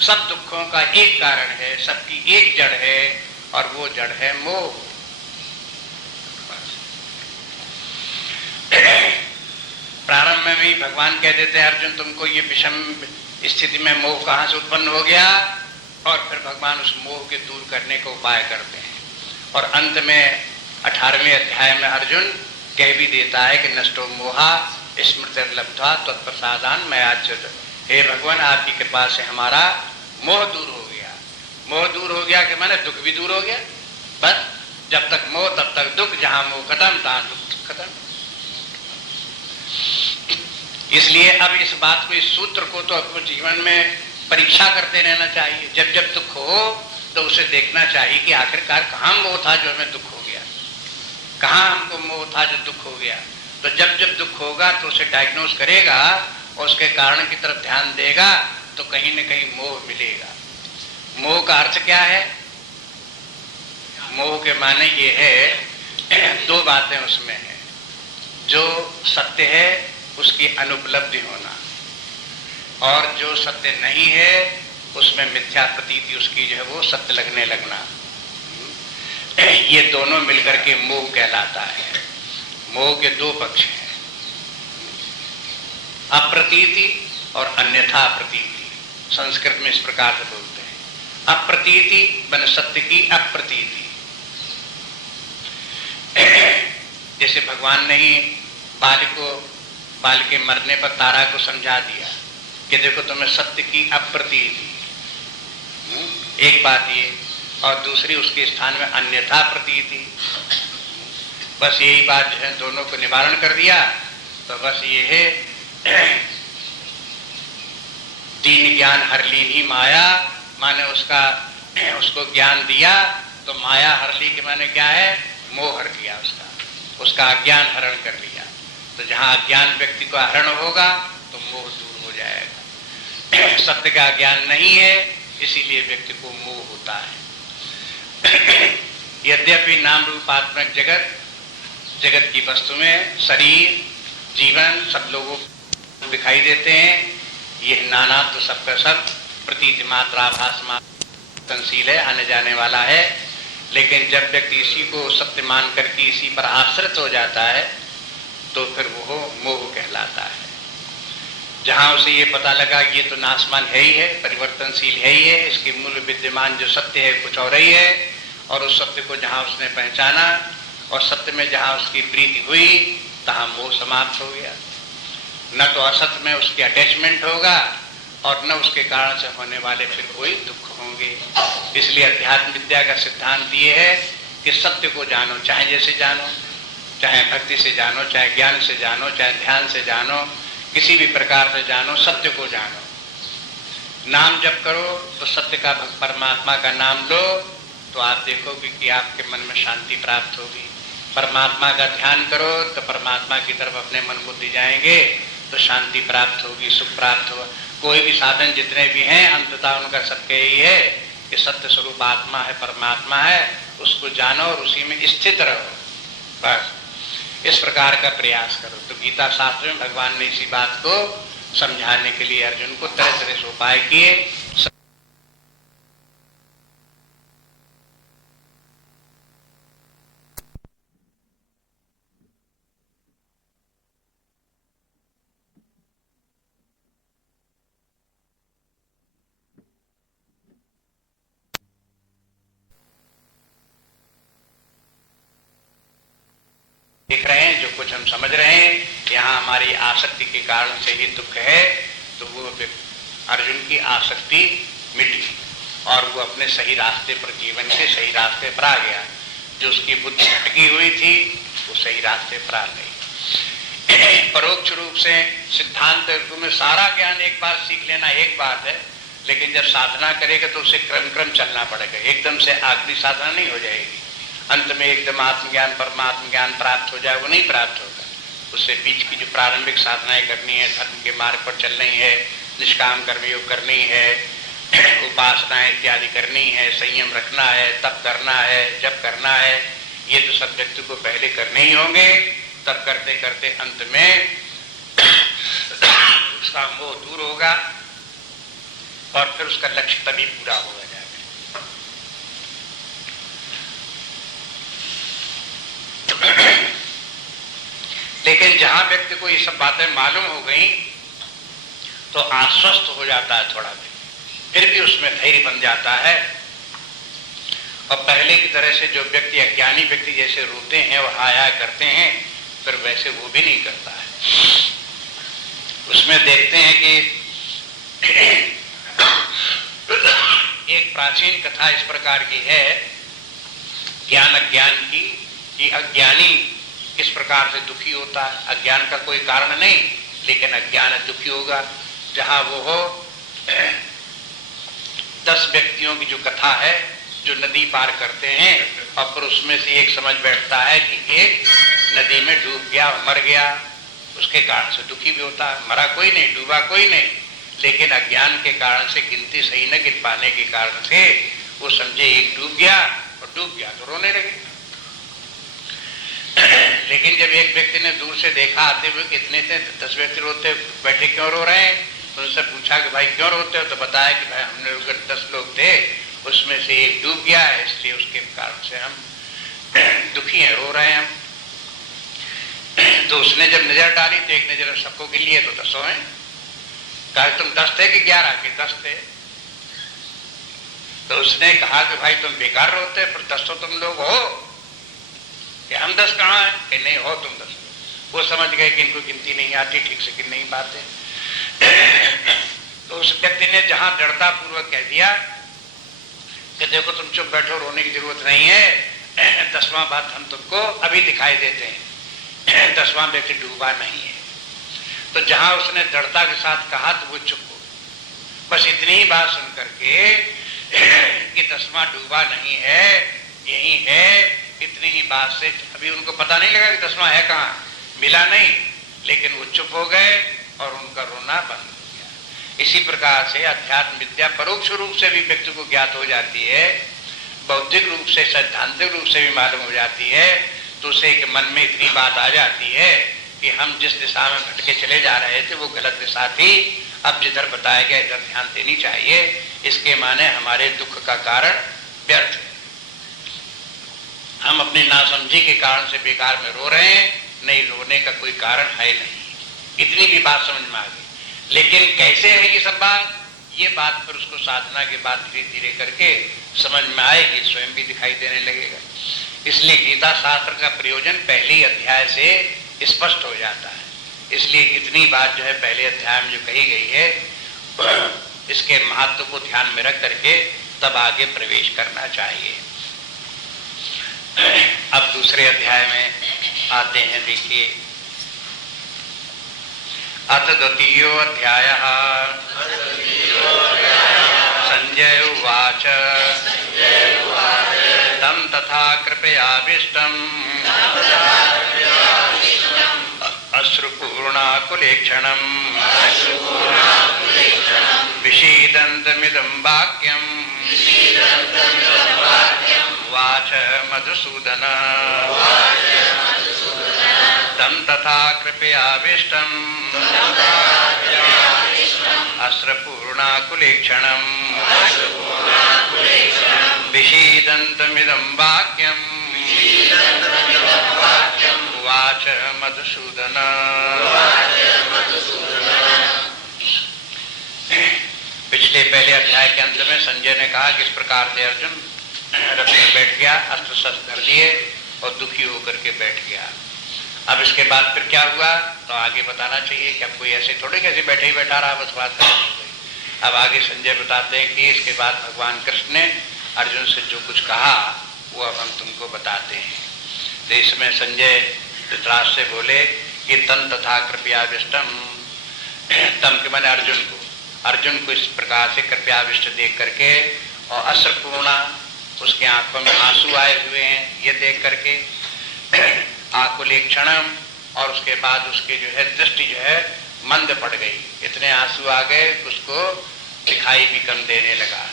सब दुखों का एक कारण है, सबकी एक जड़ है, और वो जड़ है मोह। प्रारंभ में भी भगवान कह देते हैं अर्जुन तुमको ये विषम स्थिति में मोह कहां से उत्पन्न हो गया, और फिर भगवान उस मोह के दूर करने का उपाय करते हैं। और अंत में 18वें अध्याय में अर्जुन कह भी देता है कि नष्टो मोहा स्मृतिर्लब्ध्वा त्वत्प्रसादान मयाच्युत। हे भगवान आपकी कृपा से हमारा मोह दूर हो गया। मोह दूर हो गया कि माने दुख भी दूर हो गया। बस जब तक मोह तब तक दुख, जहां मोह खत्म तहां दुख खत्म। इसलिए अब इस बात को, इस सूत्र को तो अपने जीवन में परीक्षा करते रहना चाहिए। जब जब दुख हो तो उसे देखना चाहिए कि आखिरकार कहाँ मोह था जो हमें दुख हो गया, कहाँ हमको मोह था जो दुख हो गया। तो जब जब दुख होगा तो उसे डायग्नोस करेगा और उसके कारण की तरफ ध्यान देगा तो कहीं न कहीं मोह मिलेगा। मोह का अर्थ क्या है? मोह के माने ये है, दो बातें उसमें है। जो सत्य है उसकी अनुपलब्धि होना, और जो सत्य नहीं है उसमें मिथ्या प्रतीति उसकी जो है वो सत्य लगने लगना। ये दोनों मिलकर के मोह कहलाता है। मोह के दो पक्ष हैं, अप्रतीति और अन्यथा प्रतीति। संस्कृत में इस प्रकार से बोलते हैं, अप्रतीति बन सत्य की अप्रतीति। जैसे भगवान ने ही बाल के मरने पर तारा को समझा दिया कि देखो तुम्हें सत्य की अप्रतीति, एक बात ये, और दूसरी उसके स्थान में अन्यथा प्रतीति। बस यही बात जो है दोनों को निवारण कर दिया। तो बस ये है तीन ज्ञान हर लीनी माया, माने उसको ज्ञान दिया तो माया हर ली के माने क्या है? मोह हर लिया, उसका अज्ञान हरण कर लिया। तो जहां अज्ञान व्यक्ति को हरण होगा तो मोह दूर हो जाएगा। सत्य का ज्ञान नहीं है इसीलिए व्यक्ति को मोह होता है। यद्यपि नाम रूपात्मक जगत की वस्तु में शरीर, जीवन सब लोगों को दिखाई देते हैं। यह नाना तो सबका सब प्रतीति मात्राभास मात्रशील है, आने जाने वाला है। लेकिन जब व्यक्ति इसी को सत्य मान करके इसी पर आश्रित हो जाता है तो फिर वो मोह कहलाता है। जहां उसे ये पता लगा ये तो नाशमान है ही है, परिवर्तनशील है ही है, इसके मूल विद्यमान जो सत्य है कुछ और ही है, और उस सत्य को जहां उसने पहचाना और सत्य में जहां उसकी प्रीति हुई तहां मोह समाप्त हो गया। न तो असत्य में उसकी अटैचमेंट होगा और न उसके कारण से होने वाले फिर कोई दुख होंगे। इसलिए अध्यात्म विद्या का सिद्धांत ये है कि सत्य को जानो, चाहे जैसे जानो, चाहे भक्ति से जानो, चाहे ज्ञान से जानो, चाहे ध्यान से जानो, किसी भी प्रकार से जानो, सत्य को जानो। नाम जप करो तो सत्य का परमात्मा का नाम लो तो आप देखोगे कि आपके मन में शांति प्राप्त होगी। परमात्मा का ध्यान करो तो परमात्मा की तरफ अपने मन बुद्धि जाएंगे तो शांति प्राप्त होगी, सुख प्राप्त होगा। कोई भी साधन जितने भी हैं अंततः उनका सबके यही है कि सत्य स्वरूप आत्मा है, परमात्मा है, उसको जानो और उसी में स्थित रहो। बस इस प्रकार का प्रयास करो। तो गीता शास्त्र में भगवान ने इसी बात को समझाने के लिए अर्जुन को तरह तरह से उपाय किए। देख रहे हैं, जो कुछ हम समझ रहे हैं, यहाँ हमारी आसक्ति के कारण से ही दुख है। तो वो अर्जुन की आसक्ति मिटी और वो अपने सही रास्ते पर, जीवन के सही रास्ते पर आ गया। जो उसकी बुद्धि भटकी हुई थी वो सही रास्ते पर आ गई। परोक्ष रूप से सिद्धांत में सारा ज्ञान एक बार सीख लेना एक बात है, लेकिन जब साधना करेगा तो उसे क्रम क्रम चलना पड़ेगा। एकदम से आखिरी साधना नहीं हो जाएगी, अंत में एकदम आत्मज्ञान परमात्म ज्ञान प्राप्त हो जाए, वो नहीं प्राप्त होगा। उससे बीच की जो प्रारंभिक साधनाएं करनी है, धर्म के मार्ग पर चलनी है, निष्काम कर्मयोग करनी है, उपासनाएं इत्यादि करनी है, संयम रखना है, तप करना है, जप करना है, ये तो सब व्यक्ति को पहले करने ही होंगे। तब करते करते अंत में उसका मोह दूर होगा और फिर उसका लक्ष्य तभी पूरा होगा। लेकिन जहां व्यक्ति को ये सब बातें मालूम हो गई तो आश्वस्त हो जाता है थोड़ा भी, फिर भी उसमें धैर्य बन जाता है। और पहले की तरह से जो व्यक्ति अज्ञानी व्यक्ति जैसे रोते हैं और हाया करते हैं, फिर वैसे वो भी नहीं करता है। उसमें देखते हैं कि एक प्राचीन कथा इस प्रकार की है ज्ञान अज्ञान की, कि अज्ञानी किस प्रकार से दुखी होता है। अज्ञान का कोई कारण नहीं, लेकिन अज्ञान दुखी होगा। जहां वो हो 10 व्यक्तियों की जो कथा है, जो नदी पार करते हैं और फिर उसमें से एक समझ बैठता है कि एक नदी में डूब गया, मर गया, उसके कारण से दुखी भी होता है। मरा कोई नहीं, डूबा कोई नहीं, लेकिन अज्ञान के कारण से गिनती सही न गिन पाने के कारण से वो समझे एक डूब गया और डूब गया तो रोने लगे। लेकिन जब एक व्यक्ति ने दूर से देखा आते हुए कितने थे, 10 व्यक्ति रोते बैठे, क्यों रो रहे हैं? तो उनसे पूछा कि भाई क्यों रोते हो? तो बताया कि भाई हमने 10 लोग थे, उसमें से एक डूब गया है, इसलिए उसके कारण से हम दुखी हैं, रो रहे हैं हम। तो उसने जब नजर डाली तो एक नजर सबको गिन लिए तो 10 हैं। कहा तुम 10 थे कि 11? के 10 थे। तो उसने कहा कि भाई तुम बेकार रोते, पर 10 तो तुम लोग हो, कि हम 10 कहाँ हैं? कि नहीं हो तुम 10। वो समझ गए कि इनको गिनती नहीं आती, ठीक से गिन नहीं पाते। तो उस व्यक्ति ने जहां दृढ़ता पूर्वक कह दिया कि देखो तुम चुप बैठो, रोने की जरूरत नहीं है, 10वां बात हम तुमको अभी दिखाई देते हैं, 10वां व्यक्ति डूबा नहीं है। तो जहां उसने दृढ़ता के साथ कहा तो वो चुप हो। बस इतनी ही बात सुन करके कि 10वां डूबा नहीं है, यही है, इतनी ही बात से अभी उनको पता नहीं लगा कि 10वां है कहाँ, मिला नहीं, लेकिन वो चुप हो गए और उनका रोना बंद हो गया। इसी प्रकार से अध्यात्म विद्या परोक्ष रूप से भी व्यक्ति को ज्ञात हो जाती है, बौद्धिक रूप से, सैद्धांतिक रूप से भी मालूम हो जाती है। तो उसे एक मन में इतनी बात आ जाती है कि हम जिस दिशा में भटके चले जा रहे थे वो गलत दिशा थी, अब जिधर बताया गया इधर ध्यान देनी चाहिए। इसके माने हमारे दुख का कारण व्यर्थ है, हम अपनी नासमझी के कारण से बेकार में रो रहे हैं, नहीं रोने का कोई कारण है नहीं। इतनी भी बात समझ में आ गई। लेकिन कैसे है ये सब बात, ये बात फिर उसको साधना के बाद धीरे धीरे करके समझ में आएगी, स्वयं भी दिखाई देने लगेगा। इसलिए गीता शास्त्र का प्रयोजन पहले ही अध्याय से स्पष्ट हो जाता है। इसलिए इतनी बात जो है पहले अध्याय में जो कही गई है इसके महत्व को ध्यान में रख करके तब आगे प्रवेश करना चाहिए। अब दूसरे अध्याय में आते हैं। देखिए, अथ द्वितीयो अध्यायः संजय उवाच तं तथा कृपयाविष्टम् अश्रुपूर्णाकुलेक्षणम् विषीदन्तमिदं वाक्यम् उवाच मधुसूदन तं तथा कृपयाविष्टम् अश्रुपूर्णाकुलेक्षणम् विषीदन्तमिदं वाक्यम् उवाच मधुसूदन। पिछले पहले अध्याय के अंत में संजय ने कहा कि इस प्रकार से अर्जुन रथ में बैठ गया, अस्त्र शस्त्र धर दिए और दुखी होकर के बैठ गया। अब इसके बाद फिर क्या हुआ तो आगे बताना चाहिए कि अब कोई ऐसे थोड़े कैसे बैठे ही बैठा रहा, बस बात नहीं हो गई। अब आगे संजय बताते हैं कि इसके बाद भगवान कृष्ण ने अर्जुन से जो कुछ कहा वो अब हम तुमको बताते हैं। तो इसमें संजय धृतराष्ट्र से बोले कि तन तथा कृपयाविष्टम, तम के मैंने अर्जुन को इस प्रकार से कृपयाविष्ट देख करके और अश्रुपूर्णा, उसके आंखों में आंसू आए हुए हैं ये देख करके, आकुलेक्षणम, और उसके बाद उसके जो है दृष्टि जो है मंद पड़ गई, इतने आंसू आ गए उसको दिखाई भी कम देने लगा,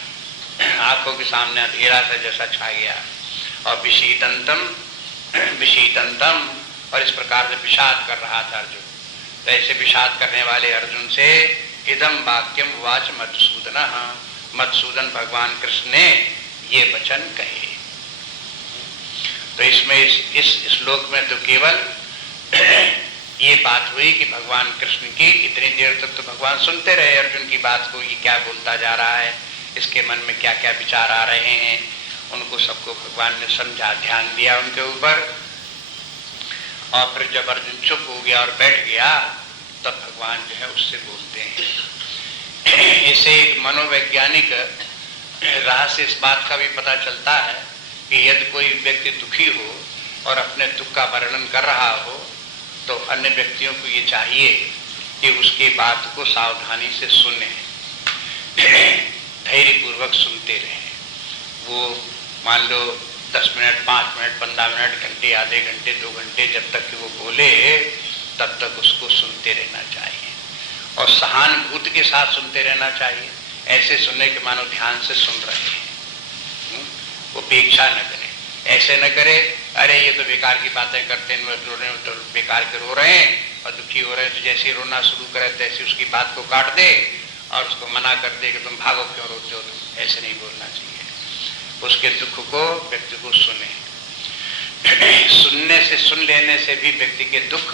आंखों के सामने अंधेरा सा जैसा छा गया। और विषीदंतम, और इस प्रकार से विषाद कर रहा था अर्जुन। तो ऐसे विषाद करने वाले अर्जुन से इदम वाक्यम वाच मधुसूदन भगवान कृष्ण ने ये वचन कहे। तो इसमें इस श्लोक में तो केवल ये बात हुई कि भगवान कृष्ण की इतनी देर तक तो भगवान सुनते रहे अर्जुन की बात को, ये क्या बोलता जा रहा है, इसके मन में क्या क्या विचार आ रहे हैं, उनको सबको भगवान ने समझा, ध्यान दिया उनके ऊपर। और फिर जब अर्जुन चुप हो गया और बैठ गया तब भगवान जो है उससे बोलते हैं। इससे एक मनोवैज्ञानिक रहस्य इस बात का भी पता चलता है कि यदि कोई व्यक्ति दुखी हो और अपने दुख का वर्णन कर रहा हो तो अन्य व्यक्तियों को ये चाहिए कि उसकी बात को सावधानी से सुने, धैर्यपूर्वक सुनते रहें। वो मान लो 10 मिनट, 5 मिनट, 15 मिनट, घंटे, आधे घंटे, 2 घंटे, जब तक कि वो बोले तब तक उसको सुनते रहना चाहिए और सहानुभूति के साथ सुनते रहना चाहिए। ऐसे सुनने के मानो ध्यान से सुन रहे हैं, उपेक्षा न करें। ऐसे न करे अरे ये तो बेकार की बातें करते हैं, तो बेकार के रो रहे हैं और दुखी हो रहे हैं, तो जैसे रोना शुरू करे तैसे उसकी बात को काट दे और उसको मना कर दे कि तुम भागो, क्यों रोते हो तुम। ऐसे नहीं बोलना चाहिए। उसके दुख को व्यक्ति को सुने। सुनने से, सुन लेने से भी व्यक्ति के दुख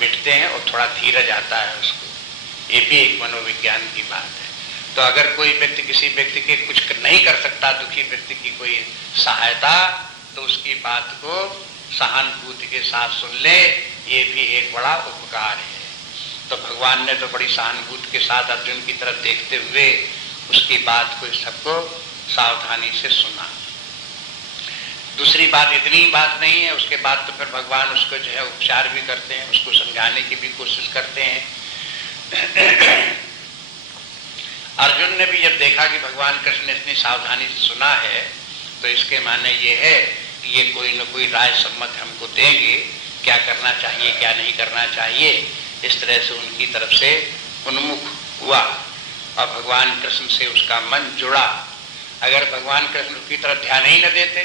मिटते हैं और थोड़ा धीरज आता है उसको। ये भी एक मनोविज्ञान की बात है। तो अगर कोई व्यक्ति किसी व्यक्ति के कुछ नहीं कर सकता, दुखी व्यक्ति की कोई सहायता, तो उसकी बात को सहानुभूति के साथ सुन ले, ये भी एक बड़ा उपकार है। तो भगवान ने तो बड़ी सहानुभूति के साथ अर्जुन की तरफ देखते हुए उसकी बात को सबको सावधानी से सुना। दूसरी बात, इतनी बात नहीं है, उसके बाद तो फिर भगवान उसको जो है उपचार भी करते हैं, उसको समझाने की भी कोशिश करते हैं। अर्जुन ने भी जब देखा कि भगवान कृष्ण ने इतनी सावधानी से सुना है तो इसके माने ये है कि ये कोई न कोई राय सम्मत हमको देंगे, क्या करना चाहिए क्या नहीं करना चाहिए। इस तरह से उनकी तरफ से उन्मुख हुआ और भगवान कृष्ण से उसका मन जुड़ा। अगर भगवान कृष्ण की तरफ ध्यान ही न देते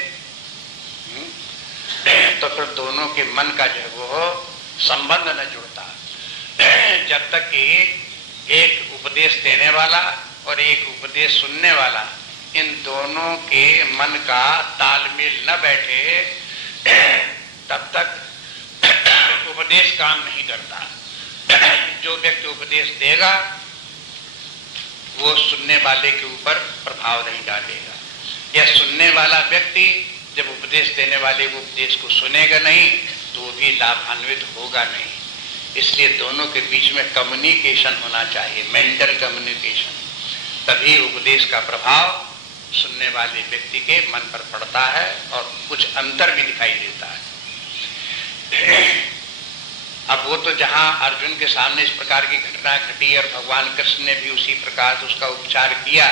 तो फिर दोनों के मन का जो है वो संबंध न जुड़ता। जब तक कि एक उपदेश देने वाला और एक उपदेश सुनने वाला, इन दोनों के मन का तालमेल न बैठे तब तक उपदेश काम नहीं करता। जो व्यक्ति उपदेश देगा वो सुनने वाले के ऊपर प्रभाव नहीं डालेगा, या सुनने वाला व्यक्ति जब उपदेश देने वाले वो उपदेश को सुनेगा नहीं तो वो भी लाभान्वित होगा नहीं। इसलिए दोनों के बीच में कम्युनिकेशन होना चाहिए, मेंटल कम्युनिकेशन। तभी उपदेश का प्रभाव सुनने वाले व्यक्ति के मन पर पड़ता है और कुछ अंतर भी दिखाई देता है। अब वो तो जहां अर्जुन के सामने इस प्रकार की घटना घटी और भगवान कृष्ण ने भी उसी प्रकार से उसका उपचार किया,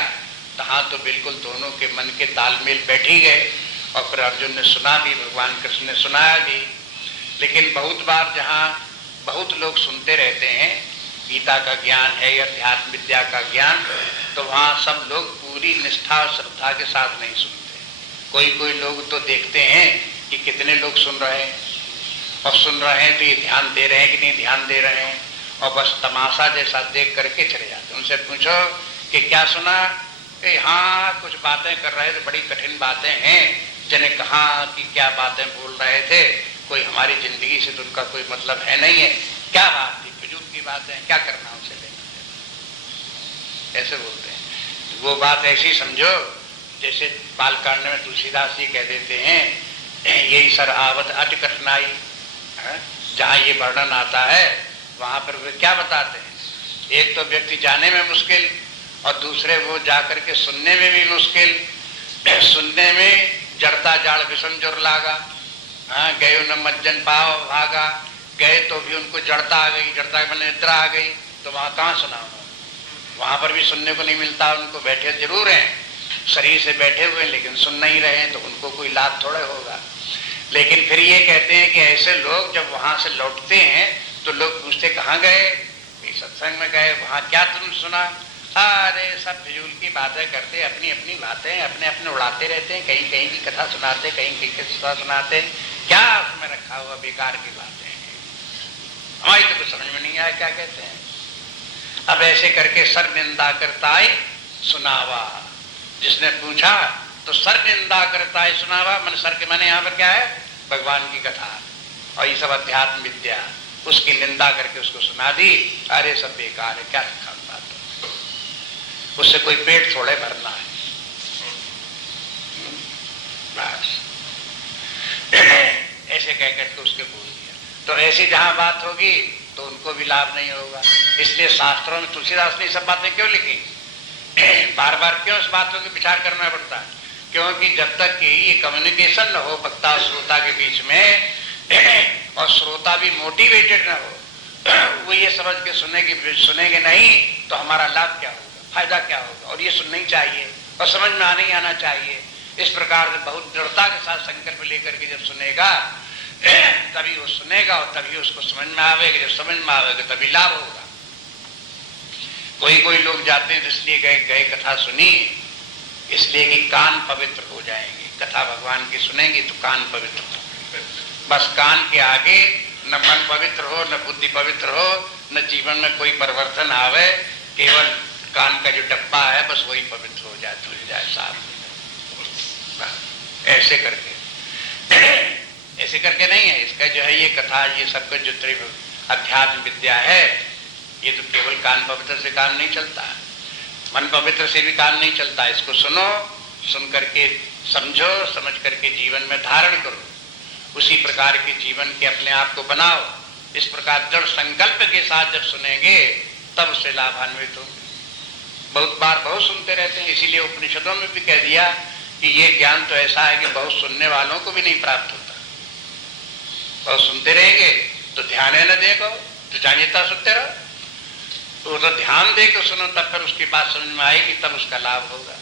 तहां तो बिल्कुल दोनों के मन के तालमेल बैठ ही गए और फिर अर्जुन ने सुना भी, भगवान कृष्ण ने सुनाया भी। लेकिन बहुत बार जहां बहुत लोग सुनते रहते हैं, गीता का ज्ञान है या अध्यात्म विद्या का ज्ञान, तो वहां सब लोग पूरी निष्ठा और श्रद्धा के साथ नहीं सुनते। कोई कोई लोग तो देखते हैं कि कितने लोग सुन रहे हैं और सुन रहे हैं तो ये ध्यान दे रहे हैं कि नहीं ध्यान दे रहे हैं, और बस तमाशा जैसा देख करके चले जाते। उनसे पूछो कि क्या सुना? हाँ कुछ बातें कर रहे थे, बड़ी कठिन बातें हैं, जने कहा कि क्या बातें बोल रहे थे, कोई हमारी जिंदगी से तो उनका कोई मतलब है नहीं है, क्या बात थी, फिजूल की बातें, क्या करना उनसे लेना देना, ऐसे बोलते हैं। वो बात ऐसी समझो जैसे बालकांड में तुलसीदास जी कह देते हैं, यही सर आवत अट कठिनाई। जहाँ ये वर्णन आता है वहां पर वे क्या बताते हैं, एक तो व्यक्ति जाने में मुश्किल और दूसरे वो जाकर के सुनने में भी मुश्किल। सुनने में जड़ता जाड़ विषम जोर लागा, गए न मज्जन पाव भागा, गए तो भी उनको जड़ता आ गई, जड़ता के मैंने निद्रा आ गई, तो वहां कहाँ सुना? वहां पर भी सुनने को नहीं मिलता। उनको बैठे जरूर हैं, शरीर से बैठे हुए लेकिन सुन नहीं रहे हैं, तो उनको कोई लाभ थोड़ा होगा। लेकिन फिर ये कहते हैं कि ऐसे लोग जब वहां से लौटते हैं तो लोग पूछते कहाँ गए? सत्संग में गए, वहां क्या तुम सुना? अरे सब फिजूल की बातें करते, अपनी अपनी बातें अपने अपने उड़ाते रहते हैं, कहीं कहीं की कथा सुनाते, कहीं कहीं की कथा सुनाते, क्या उसमें रखा हुआ बेकार की बातें हैं, हमारी तो कुछ समझ में नहीं आया क्या कहते हैं। अब ऐसे करके सर निंदा करता है सुनावा। जिसने पूछा तो सर निंदा करता है सुनावा, मन सर के माने यहाँ पर क्या है? भगवान की कथा और ये सब अध्यात्म विद्या, उसकी निंदा करके उसको सुना दी। अरे सब बेकार है, क्या रखा बात, उससे कोई पेट थोड़े भरना है बस। ऐसे कह करके उसके बोल दिया। तो ऐसी जहां बात होगी तो उनको भी लाभ नहीं होगा। इसलिए शास्त्रों में तुलसीदास ने सब बातें क्यों लिखी, बार बार क्यों इस बातों की विचार करना पड़ता है? क्योंकि जब तक कि ये कम्युनिकेशन न हो वक्ता और श्रोता के बीच में, और श्रोता भी मोटिवेटेड न हो, वो ये समझ के सुनेंगे नहीं तो हमारा लाभ क्या होगा, फायदा क्या होगा, और ये सुनना ही चाहिए और समझ में आना ही आना चाहिए। इस प्रकार से बहुत दृढ़ता के साथ संकल्प लेकर के जब सुनेगा तभी वो सुनेगा और तभी उसको समझ में आवेगा। जब समझ में आवेगा तभी लाभ होगा। कोई कोई लोग जाते हैं तो इसलिए गए कथा सुनी, इसलिए कि कान पवित्र हो जाएंगे, कथा भगवान की सुनेंगे तो कान पवित्र हो। बस कान के आगे न मन पवित्र हो, न बुद्धि पवित्र हो, न जीवन में कोई परिवर्तन आवे, केवल कान का जो डब्बा है बस वही पवित्र हो जाए, धुल जाए, साफ। ऐसे करके ऐसे करके नहीं है। इसका जो है ये कथा, ये सब कुछ जो अध्यात्म विद्या है, ये तो केवल कान पवित्र से काम नहीं चलता, मन पवित्र से भी काम नहीं चलता। इसको सुनो, सुन करके समझो, समझ करके जीवन में धारण करो, उसी प्रकार के जीवन के अपने आप को बनाओ। इस प्रकार दृढ़ संकल्प के साथ जब सुनेंगे तब उससे लाभान्वित होंगे। बहुत बार बहुत सुनते रहते हैं, इसीलिए उपनिषदों में भी कह दिया कि ये ज्ञान तो ऐसा है कि बहुत सुनने वालों को भी नहीं प्राप्त होता। बहुत सुनते रहेंगे तो ध्यान है न देखो तो जानियता सुनते रहो, तो ध्यान दे के सुनो, तब फिर उसकी बात समझ में आएगी, तब उसका लाभ होगा।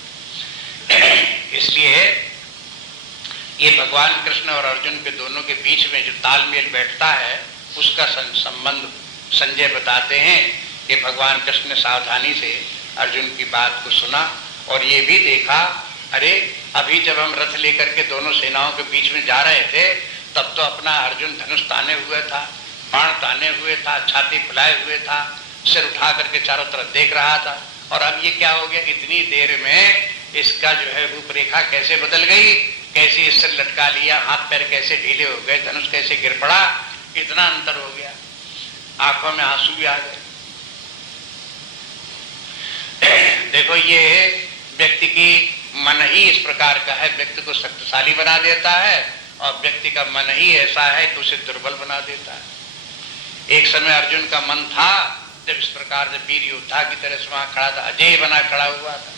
इसलिए ये भगवान कृष्ण और अर्जुन के दोनों के बीच में जो तालमेल बैठता है उसका संबंध संजय बताते हैं कि भगवान कृष्ण ने सावधानी से अर्जुन की बात को सुना और ये भी देखा, अरे अभी जब हम रथ लेकर के दोनों सेनाओं के बीच में जा रहे थे तब तो अपना अर्जुन धनुष ताने हुए था, बाण ताने हुए था, छाती फुलाए हुए था, सिर उठा करके चारों तरफ देख रहा था, और अब ये क्या हो गया, इतनी देर में इसका जो है रूपरेखा कैसे बदल गई, कैसे सिर लटका लिया, हाथ पैर कैसे ढीले हो गए, धनुष कैसे गिर पड़ा, इतना अंतर हो गया, आंखों में आंसू भी आ गए। देखो ये व्यक्ति की मन ही इस प्रकार का है, व्यक्ति को शक्तिशाली बना देता है और व्यक्ति का मन ही ऐसा है कि उसे दुर्बल बना देता है। एक समय अर्जुन का मन था जब इस प्रकार से वीर योद्धा की तरह से वहां खड़ा था, अजय बना खड़ा हुआ था।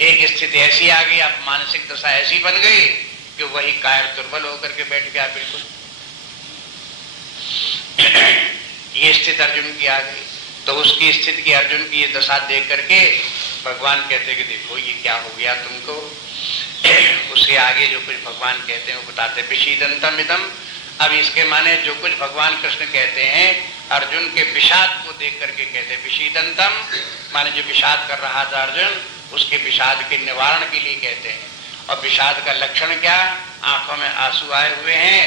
एक स्थिति ऐसी आ गई, अब मानसिक दशा ऐसी बन गई कि वही कायर दुर्बल होकर के बैठ गया बिल्कुल। ये स्थिति अर्जुन की आ गई। तो उसकी स्थिति की, अर्जुन की ये दशा देख करके भगवान कहते कि देखो ये क्या हो गया तुमको। उसके आगे जो कुछ भगवान कहते हैं वो बताते विषीदंतम इदम। अब इसके माने जो कुछ भगवान कृष्ण कहते हैं अर्जुन के विषाद को देख करके कहते हैं विषीदंतम, माने जो विषाद कर रहा था अर्जुन उसके विषाद के निवारण के लिए कहते हैं। और विषाद का लक्षण क्या, आंखों में आंसू आए हुए हैं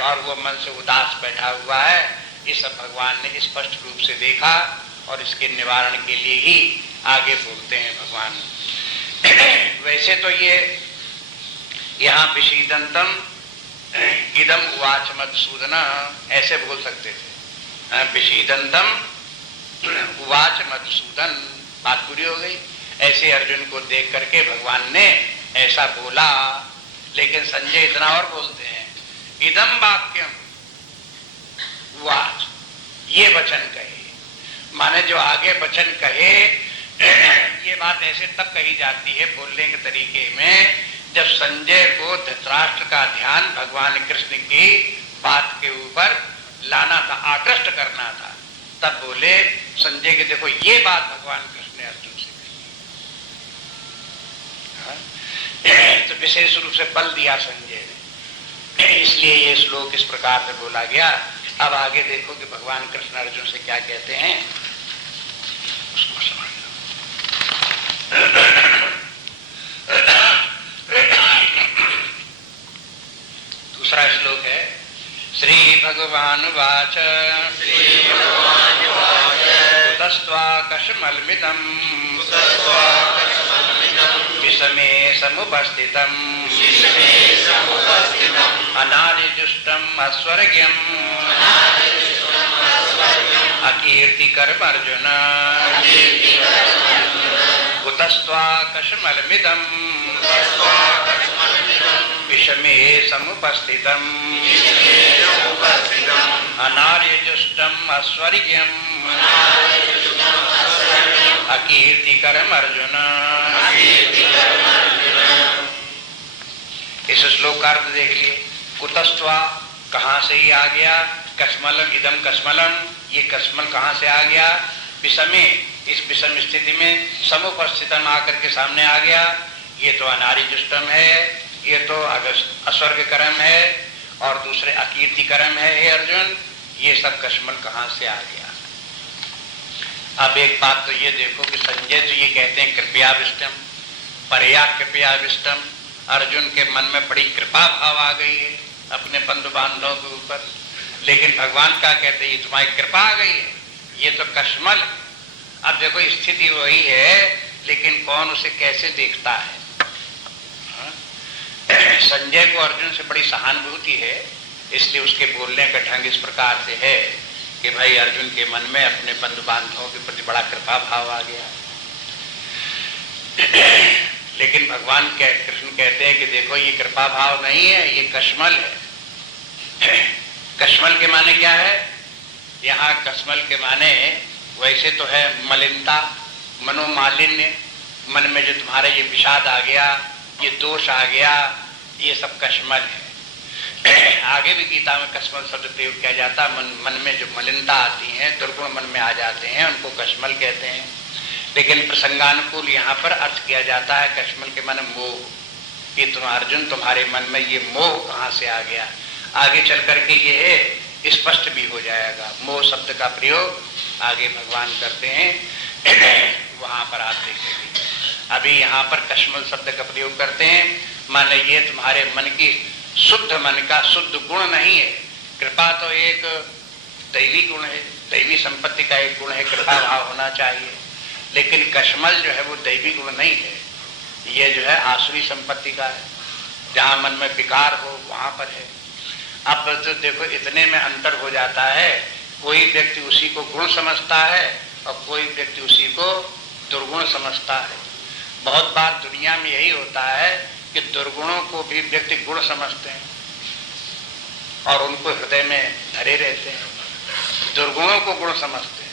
और वो मन से उदास बैठा हुआ है। ये सब भगवान ने स्पष्ट रूप से देखा और इसके निवारण के लिए ही आगे बोलते हैं भगवान। वैसे तो ये यहाँ विषीदंतम इदम उवाच मधुसूदन ऐसे बोल सकते थे, विषीदंतम उवाच मधुसूदन, बात पूरी हो गई। ऐसे अर्जुन को देख करके भगवान ने ऐसा बोला। लेकिन संजय इतना और बोलते हैं, इदम वाक्यम उवाच, ये वचन कहे, माने जो आगे वचन कहे ये बात ऐसे तब कही जाती है बोलने के तरीके में जब संजय को धृतराष्ट्र का ध्यान भगवान कृष्ण की बात के ऊपर लाना था, आकृष्ट करना था। तब बोले संजय के देखो ये बात भगवान कृष्ण ने अर्जुन से कही। तो विशेष रूप से बल दिया संजय ने, इसलिए ये श्लोक इस प्रकार से बोला गया। अब आगे देखो कि भगवान कृष्ण अर्जुन से क्या कहते हैं उसको समझ दूसरा श्लोक है श्री भगवान वाच कुतस्त्वाकशमलमिदं विषमे समुपस्थितम् अनादिजुष्टम् अस्वर्ग्यम् अकीर्तिकरमर्जुन कुतस्त्वाकशमलमिदं विषमे समुपस्थितम् अनार्यजुष्टम् अस्वर्ग्यम् अकीर्तिकरम् अर्जुन। इस श्लोक का अर्थ देख लिए। कुतस्त्वा कहां से ही आ गया, कस्मलम इदम कस्मलम, ये कस्मल कहां से आ गया, विषमे, इस विषम स्थिति में समुपस्थितम आकर के सामने आ गया। ये तो अनार्यजुष्टम है, ये तो अस्वर्ग कर्म है और दूसरे अकीर्ति कर्म है। हे अर्जुन, ये सब कश्मल कहां से आ गया। अब एक बात तो ये देखो कि संजय तो ये कहते हैं कृपयाविष्टम, परया कृपयाविष्टम, अर्जुन के मन में बड़ी कृपा भाव आ गई है अपने बंधु बांधवों के ऊपर। लेकिन भगवान क्या कहते हैं, ये तुम्हारी कृपा आ गई है, ये तो कश्मल है। अब देखो स्थिति वही है, लेकिन कौन उसे कैसे देखता है। संजय को अर्जुन से बड़ी सहानुभूति है, इसलिए उसके बोलने का ढंग इस प्रकार से है कि भाई अर्जुन के मन में अपने बंधु बांधवों के प्रति बड़ा कृपा भाव आ गया। लेकिन भगवान कृष्ण कहते हैं कि देखो ये कृपा भाव नहीं है, ये कश्मल है। कश्मल के माने क्या है, यहाँ कश्मल के माने वैसे तो है मलिनता, मनोमालिन्य, मन में जो तुम्हारा ये विषाद आ गया, ये दोष आ गया, ये सब कश्मल है। आगे भी गीता में कश्मल शब्द प्रयोग किया जाता है। मन में जो मलिनता आती है, दुर्गुण मन में आ जाते हैं, उनको कश्मल कहते हैं। लेकिन प्रसंगानुकूल यहाँ पर अर्थ किया जाता है कश्मल के मन मोह। ये तुम अर्जुन, तुम्हारे मन में ये मोह कहाँ से आ गया। आगे चल करके ये है स्पष्ट भी हो जाएगा। मोह शब्द का प्रयोग आगे भगवान करते हैं, वहां पर आप देखेंगे। अभी यहाँ पर कश्मल शब्द का प्रयोग करते हैं, माने ये तुम्हारे मन की शुद्ध मन का शुद्ध गुण नहीं है। कृपा तो एक दैवी गुण है, दैवी संपत्ति का एक गुण है, कृपा भाव होना चाहिए। लेकिन कश्मल जो है वो दैवी गुण नहीं है, ये जो है आसुरी संपत्ति का है। जहाँ मन में विकार हो वहां पर है। अब तो देखो इतने में अंतर हो जाता है, कोई व्यक्ति उसी को गुण समझता है और कोई व्यक्ति उसी को दुर्गुण समझता है। बहुत बार दुनिया में यही होता है कि दुर्गुणों को भी व्यक्ति गुण समझते हैं और उनको हृदय में धरे रहते हैं। दुर्गुणों को गुण समझते हैं।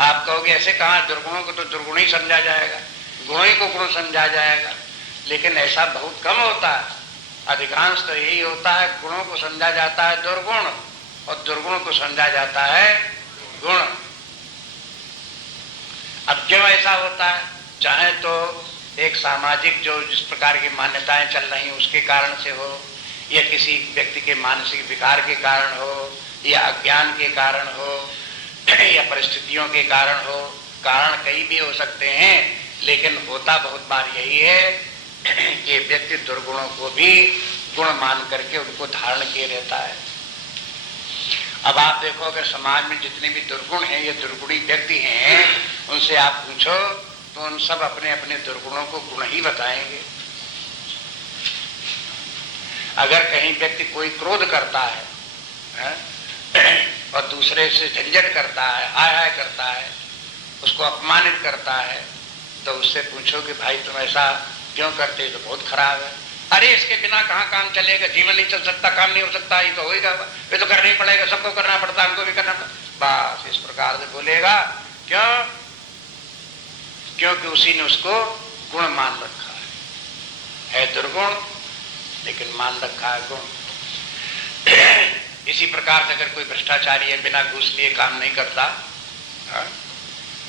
आप कहोगे ऐसे कहाँ, दुर्गुणों को तो दुर्गुण ही समझा जाएगा, गुणों को गुण समझा जाएगा, लेकिन ऐसा बहुत कम होता है। अधिकांश तो यही होता है, गुणों को समझा जाता है दुर्गुण और दुर्गुण को समझा जाता है गुण। अब क्यों ऐसा होता है? चाहे तो एक सामाजिक जो जिस प्रकार की मान्यताएं चल रही हैं उसके कारण से हो, या किसी व्यक्ति के मानसिक विकार के कारण हो, या अज्ञान के कारण हो, या परिस्थितियों के कारण हो। कारण कई भी हो सकते हैं, लेकिन होता बहुत बार यही है कि व्यक्ति दुर्गुणों को भी गुण मान करके उनको धारण किए रहता है। अब आप देखो, अगर समाज में जितने भी दुर्गुण हैं या दुर्गुणी व्यक्ति हैं, उनसे आप पूछो तो उन सब अपने अपने दुर्गुणों को गुण ही बताएंगे। अगर कहीं व्यक्ति कोई क्रोध करता है और दूसरे से झंझट करता है, हाय हाय करता है, उसको अपमानित करता है, तो उससे पूछो कि भाई तुम ऐसा क्यों करते, तो बहुत खराब है। अरे इसके बिना कहाँ काम चलेगा, जीवन नहीं चल सकता, काम नहीं हो सकता, ये तो होएगा, ये तो करना ही पड़ेगा, सबको करना पड़ता, हमको भी करना पड़ता। बस इस प्रकार से बोलेगा। क्यों? क्योंकि उसी ने उसको गुण मान रखा है दुर्गुण, लेकिन मान रखा है गुण। इसी प्रकार से अगर कोई भ्रष्टाचारी है, बिना घूस लिए काम नहीं करता,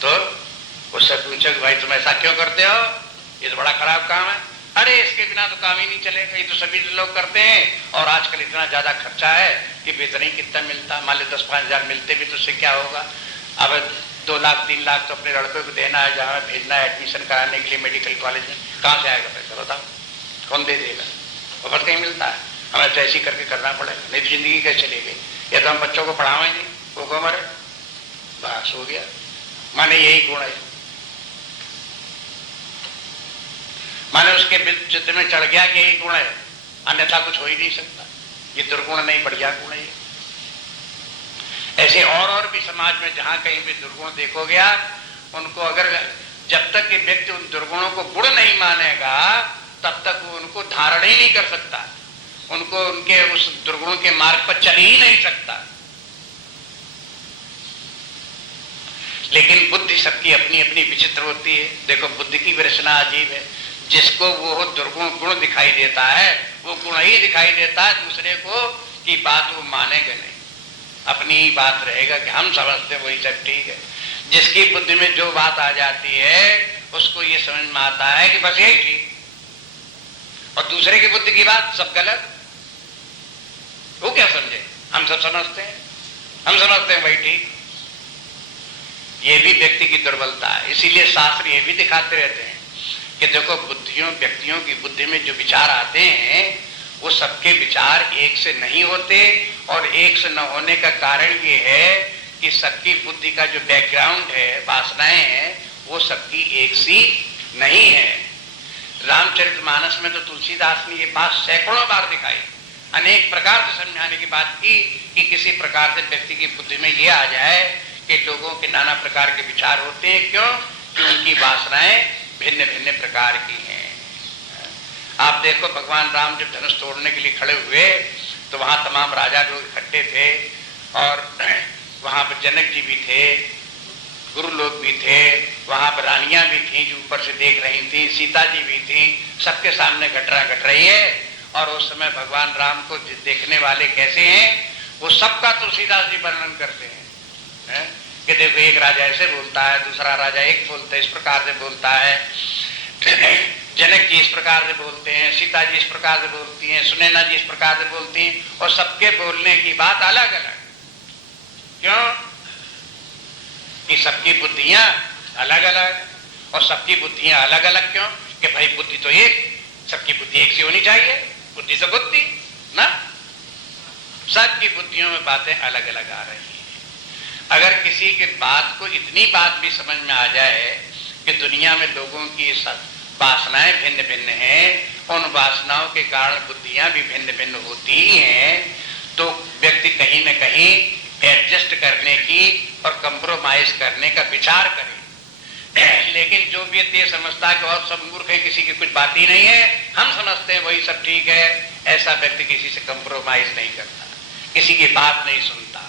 तो उससे पूछो कि भाई तुम ऐसा क्यों करते हो, ये तो बड़ा खराब काम है। अरे इसके बिना तो काम ही नहीं चलेगा, ये तो सभी लोग करते हैं, और आजकल इतना ज्यादा खर्चा है कि वेतन ही कितना मिलता, मान लो 10-5 हजार मिलते भी तो उससे क्या होगा। अब 2 लाख 3 लाख तो अपने लड़कों को देना है, जहाँ भेजना है एडमिशन कराने के लिए मेडिकल कॉलेज में, कहाँ से आएगा पैसा बताओ, कौन दे देगा? और कहीं मिलता है, हमें तो ऐसी करके करना पड़ेगा, नहीं तो जिंदगी कैसे चलेगी। या तो हम बच्चों को पढ़ावे नहीं, वो को मरे, बस हो गया। माने यही गुण है, माने उसके चित्त में चढ़ गया कि यही गुण है, अन्यथा कुछ हो ही नहीं सकता। ये दुर्गुण नहीं, बढ़िया गुण है। ऐसे और भी समाज में जहां कहीं भी दुर्गुण देखोगे आप, उनको अगर जब तक कि व्यक्ति उन दुर्गुणों को गुण नहीं मानेगा, तब तक वो उनको धारण ही नहीं कर सकता, उनको उनके उस दुर्गुण के मार्ग पर चल ही नहीं सकता। लेकिन बुद्धि सबकी अपनी अपनी विचित्र होती है। देखो बुद्धि की रचना अजीब है। जिसको वो दुर्गुण गुण दिखाई देता है, वो गुण ही दिखाई देता है, दूसरे को की बात वो मानेगा नहीं, अपनी ही बात रहेगा कि हम समझते वही सब ठीक है। जिसकी बुद्धि में जो बात आ जाती है उसको ये समझ में आता है कि बस यही ठीक, और दूसरे की बुद्धि की बात सब गलत। वो क्या समझे, हम सब समझते हैं, हम समझते हैं वही ठीक। ये भी व्यक्ति की दुर्बलता है। इसीलिए शास्त्र ये भी दिखाते रहते हैं कि देखो व्यक्तियों की बुद्धि में जो विचार आते हैं वो सबके विचार एक से नहीं होते, और एक से न होने का कारण ये है कि सबकी बुद्धि का जो बैकग्राउंड है, वासनाएं हैं, वो सबकी एक सी नहीं है। रामचरितमानस में तो तुलसीदास ने ये बात सैकड़ों बार दिखाई, अनेक प्रकार से समझाने की बात की कि किसी प्रकार से व्यक्ति की बुद्धि में ये आ जाए कि लोगों के नाना प्रकार के विचार होते हैं। क्यों? कि उनकी वासनाएं भिन्न भिन्न प्रकार की हैं। आप देखो भगवान राम जब धनुष तोड़ने के लिए खड़े हुए तो वहां तमाम राजा लोग इकट्ठे थे, और वहां पर जनक जी भी थे, गुरु लोग भी थे, वहां पर रानियां भी थी जो ऊपर से देख रही थी, सीता जी भी थी, सबके सामने घटना घट रही है। और उस समय भगवान राम को देखने वाले कैसे हैं, वो सबका तुलसीदास जी वर्णन करते हैं कि देखो एक राजा ऐसे बोलता है, दूसरा राजा एक बोलता है, इस प्रकार से बोलता है, जनक जी इस प्रकार से बोलते हैं, सीता जी इस प्रकार से बोलती हैं, सुनैना जी इस प्रकार से बोलती हैं, और सबके बोलने की बात अलग अलग। क्यों? कि सबकी बुद्धियां अलग अलग, और सबकी बुद्धियां अलग अलग क्यों? कि भाई बुद्धि तो एक, सबकी बुद्धि एक सी होनी चाहिए, बुद्धि से बुद्धि ना, सबकी बुद्धियों में बातें अलग अलग आ रही हैं। अगर किसी के बात को इतनी बात भी समझ में आ जाए कि दुनिया में लोगों की वासनाएं भिन्न भिन्न हैं, उन वासनाओं के कारण बुद्धियां भी भिन्न भिन्न होती ही हैं, तो व्यक्ति कहीं न कहीं एडजस्ट करने की और कंप्रोमाइज करने का विचार करे। लेकिन जो व्यक्ति समझता है कि और सब मूर्ख है, किसी की कुछ बात ही नहीं है, हम समझते हैं वही सब ठीक है, ऐसा व्यक्ति किसी से कंप्रोमाइज नहीं करता, किसी की बात नहीं सुनता,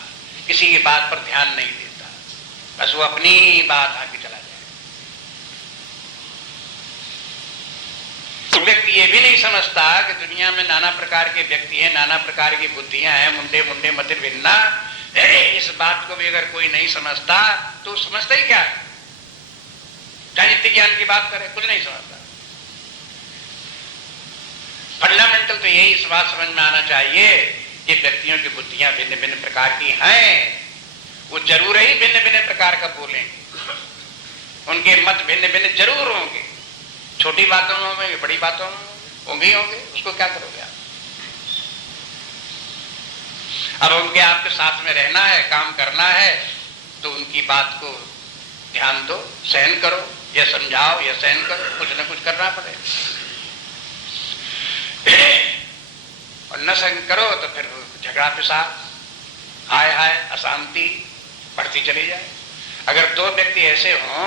किसी की बात पर ध्यान नहीं देता, बस वो अपनी बात आगे चला जाए। तो व्यक्ति ये भी नहीं समझता कि दुनिया में नाना प्रकार के व्यक्ति हैं, नाना प्रकार की बुद्धियां हैं, मुंडे मुंडे मतिर भिन्ना। इस बात को भी अगर कोई नहीं समझता तो समझता ही क्या है? चाहे जितने ज्ञान की बात करे, कुछ नहीं समझता। फंडामेंटल तो यही इस बात समझ में आना चाहिए कि व्यक्तियों की बुद्धियां भिन्न भिन्न प्रकार की हैं। वो जरूर ही भिन्न भिन्न प्रकार का बोलेंगे, उनके मत भिन्न भिन्न जरूर होंगे। छोटी बातों में, बड़ी बातों में होंगे, उसको क्या करोगे आप? अब उनके आपके साथ में रहना है, काम करना है, तो उनकी बात को ध्यान दो, सहन करो, या समझाओ या सहन करो, कुछ न कुछ करना पड़ेगा। और न सहन करो तो फिर झगड़ा फिसाद, हाय हाय अशांति बढ़ती चली जाए। अगर दो व्यक्ति ऐसे हों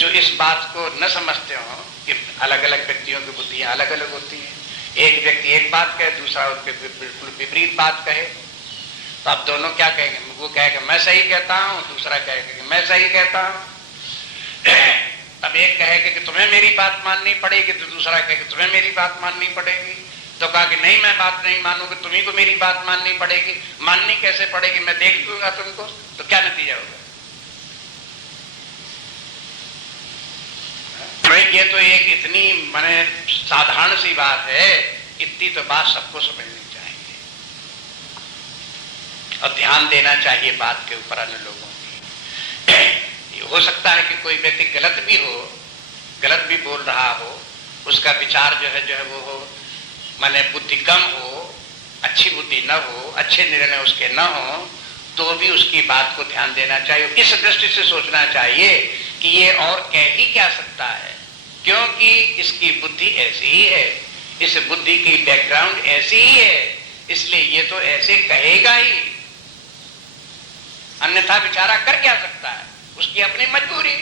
जो इस बात को न समझते हों कि अलग अलग व्यक्तियों की बुद्धियां अलग अलग होती हैं, एक व्यक्ति एक बात कहे, दूसरा उसके बिल्कुल विपरीत बात कहे, तो आप दोनों क्या कहेंगे? वो कहेगा मैं सही कहता हूं, दूसरा कहेगा कि मैं सही कहता हूं। तब एक कहेगा कि तुम्हें मेरी बात माननी पड़ेगी, तो दूसरा कहेगा तुम्हें मेरी बात माननी पड़ेगी। तो कहा कि नहीं, मैं बात नहीं मानूंगी, तुम्ही को मेरी बात माननी पड़ेगी। माननी कैसे पड़ेगी? मैं देख लूंगा तुमको। तो क्या नतीजा होगा? ये तो एक इतनी माने साधारण सी बात है, इतनी तो बात सबको समझनी चाहिए और ध्यान देना चाहिए बात के ऊपर अन्य लोगों की। हो सकता है कि कोई व्यक्ति गलत भी हो, गलत भी बोल रहा हो, उसका विचार जो है वो हो, माने बुद्धि कम हो, अच्छी बुद्धि न हो, अच्छे निर्णय उसके न हो, तो भी उसकी बात को ध्यान देना चाहिए। इस दृष्टि से सोचना चाहिए कि ये और कह ही क्या सकता है, क्योंकि इसकी बुद्धि ऐसी ही है, इस बुद्धि की बैकग्राउंड ऐसी ही है, इसलिए ये तो ऐसे कहेगा ही, अन्यथा विचारा कर क्या सकता है? उसकी अपनी मजबूरी।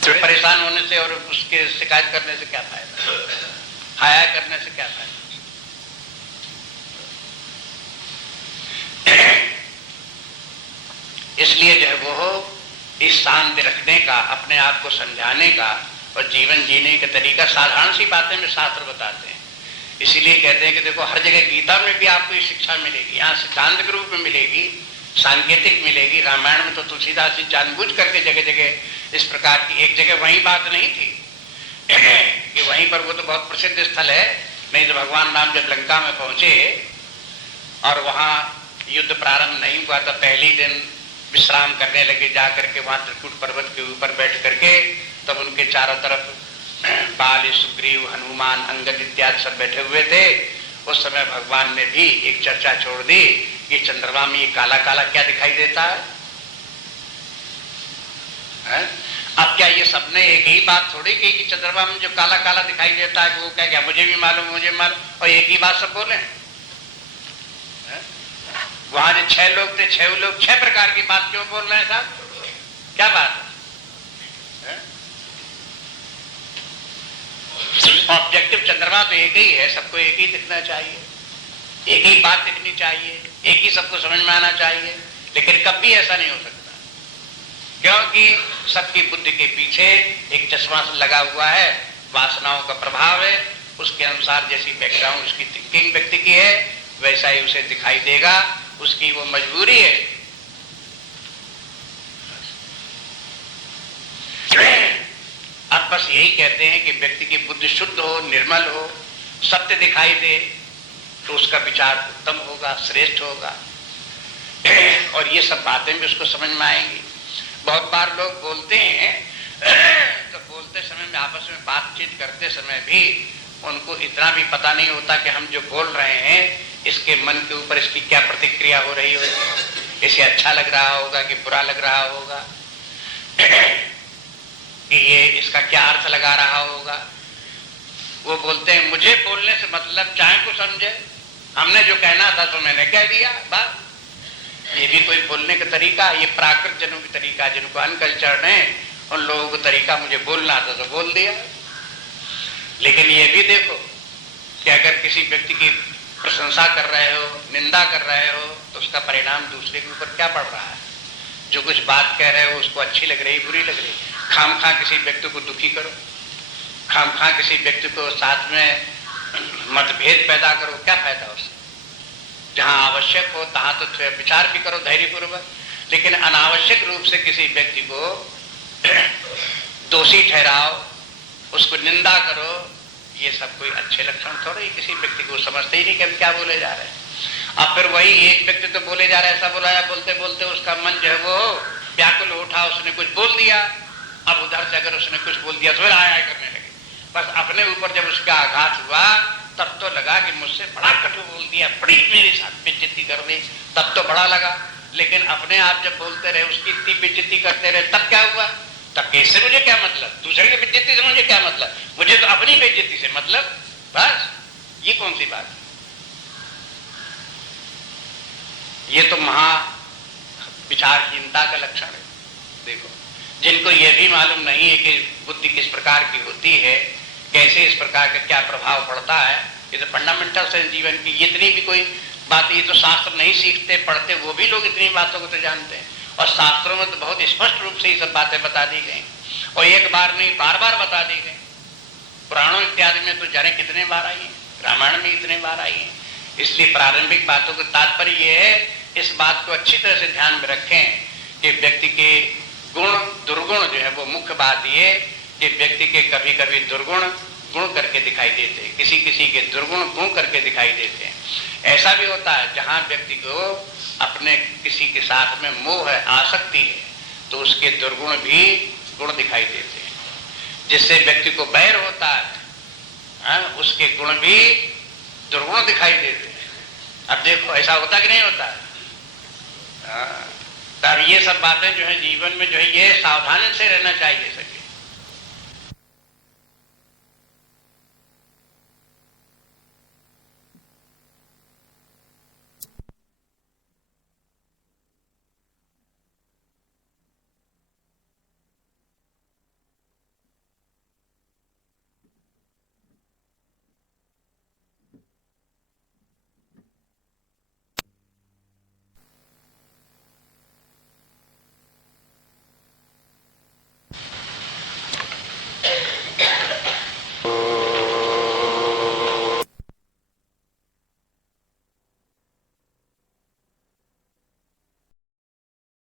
तो परेशान होने से और उसके शिकायत करने से क्या फायदा, हाया करने से क्या फायदा? इसलिए जो है वो इस शांति रखने का, अपने आप को समझाने का और जीवन जीने का तरीका साधारण सी बातें में शास्त्र बताते हैं। इसीलिए कहते हैं कि देखो हर जगह गीता में भी आपको ये शिक्षा मिलेगी, यहाँ सिद्धांत के रूप में मिलेगी, सांकेतिक मिलेगी। रामायण में तो तुलसीदास जी जानबूझ करके जगह जगह इस प्रकार की, एक जगह वही बात नहीं थी कि वहीं पर, वो तो बहुत प्रसिद्ध स्थल है, नहीं तो भगवान राम जब लंका में पहुंचे और वहां युद्ध प्रारंभ नहीं हुआ तो पहली दिन विश्राम करने लगे, जा करके वहां त्रिकुट पर्वत के ऊपर बैठ करके, तब उनके चारों तरफ बाल, सुग्रीव, हनुमान, अंगद इत्यादि सब बैठे हुए थे। उस समय भगवान ने भी एक चर्चा छोड़ दी कि चंद्रमा में ये काला काला क्या दिखाई देता है? अब क्या ये सबने एक ही बात थोड़ी कही कि चंद्रमा में जो काला काला दिखाई देता है, वो क्या क्या मुझे भी मालूम, मुझे मालूम, और एक ही बात सब बोले? वहां जो 6 लोग थे, 6 लोग 6 प्रकार की बात क्यों बोल रहे हैं साहब? क्या बात है? ऑब्जेक्टिव चंद्रमा तो एक ही है, सबको एक ही दिखना चाहिए, एक ही बात दिखनी चाहिए, एक ही सबको समझ में आना चाहिए। लेकिन कभी ऐसा नहीं हो सकता, क्योंकि सबकी बुद्धि के पीछे एक चश्मा लगा हुआ है, वासनाओं का प्रभाव है। उसके अनुसार जैसी बैकग्राउंड उसकी थिंकिंग व्यक्ति की है, वैसा ही उसे दिखाई देगा, उसकी वो मजबूरी है। अब बस यही कहते हैं कि व्यक्ति की बुद्धि शुद्ध हो, निर्मल हो, सत्य दिखाई दे, तो उसका विचार उत्तम होगा, श्रेष्ठ होगा, और ये सब बातें भी उसको समझ में आएंगी। बहुत बार लोग बोलते हैं तो बोलते समय में, आपस में बातचीत करते समय भी उनको इतना भी पता नहीं होता कि हम जो बोल रहे हैं इसके मन के ऊपर इसकी क्या प्रतिक्रिया हो रही होगी, इसे अच्छा लग रहा होगा कि बुरा लग रहा होगा, कि ये इसका क्या अर्थ लगा रहा होगा। वो बोलते हैं मुझे बोलने से मतलब चाहे को समझे, हमने जो कहना था तो मैंने कह दिया, बस। ये भी कोई बोलने का तरीका? ये प्राकृत जनों की तरीका, जिनको अनकल्चर्ड है उन लोगों को तरीका, मुझे बोलना था तो बोल दिया। लेकिन ये भी देखो कि अगर किसी व्यक्ति की प्रशंसा कर रहे हो, निंदा कर रहे हो, तो उसका परिणाम दूसरे के ऊपर क्या पड़ रहा है? जो कुछ बात कह रहे हो उसको अच्छी लग रही, बुरी लग रही, खामखा किसी व्यक्ति को दुखी करो, खामखा किसी व्यक्ति को साथ में मतभेद पैदा करो, क्या फायदा उससे? जहां आवश्यक हो तहां तो विचार भी करो धैर्यपूर्वक, लेकिन अनावश्यक रूप से किसी व्यक्ति को दोषी ठहराओ, उसको निंदा करो, ये सब कोई अच्छे लक्षण थोड़े। किसी व्यक्ति को समझते ही नहीं कि हम क्या बोले जा रहे हैं। अब फिर वही एक व्यक्ति तो बोले जा रहा है, ऐसा बोला, बोलते बोलते उसका मन जो है वो व्याकुल उठा, उसने कुछ बोल दिया। अब उधर से अगर उसने कुछ बोल दिया तो फिर आया करने लगे। बस अपने ऊपर जब उसका आघात हुआ तब तो लगा कि मुझसे बड़ा कटु बोल दिया, बड़ी मेरे साथ बेइज्जती कर दी, तब तो बड़ा लगा। लेकिन अपने आप जब बोलते रहे, उसकी इतनी बेइज्जती करते रहे, तब क्या हुआ? तब इससे मुझे क्या मतलब, दूसरे की बेइज्जती से मुझे क्या मतलब, मुझे तो अपनी बेइज्जती से मतलब। बस ये कौन सी बात है? ये तो महा विचारहीनता का लक्षण है। देखो, जिनको ये भी मालूम नहीं है कि बुद्धि किस प्रकार की होती है, कैसे इस प्रकार का क्या प्रभाव पड़ता है, ये तो फंडामेंटल से जीवन की इतनी भी कोई बात, ये तो शास्त्र नहीं सीखते पढ़ते, वो भी लोग इतनी बातों को तो जानते हैं। और शास्त्रों में तो बहुत स्पष्ट रूप से ये सब बातें बता दी गई, और एक बार नहीं बार बार बता दी गई। पुराणों इत्यादि में तो जाने कितने बार आई है, रामायण में इतने बार आई है। इसलिए प्रारंभिक बातों का तात्पर्य यह है, इस बात को अच्छी तरह से ध्यान में रखें कि व्यक्ति के गुण दुर्गुण जो है वो मुख्य बात ये कि व्यक्ति के कभी कभी दुर्गुण गुण करके दिखाई देते हैं, किसी किसी के दुर्गुण गुण करके दिखाई देते हैं। ऐसा भी होता है जहां व्यक्ति को अपने किसी के साथ में मोह है, आसक्ति है, तो उसके दुर्गुण भी गुण दिखाई देते हैं। जिससे व्यक्ति को बैर होता है, उसके गुण भी दुर्गुण दिखाई देते हैं। अब देखो ऐसा होता कि नहीं होता है? तब ये सब बातें जो है जीवन में जो है ये सावधानी से रहना चाहिए सके।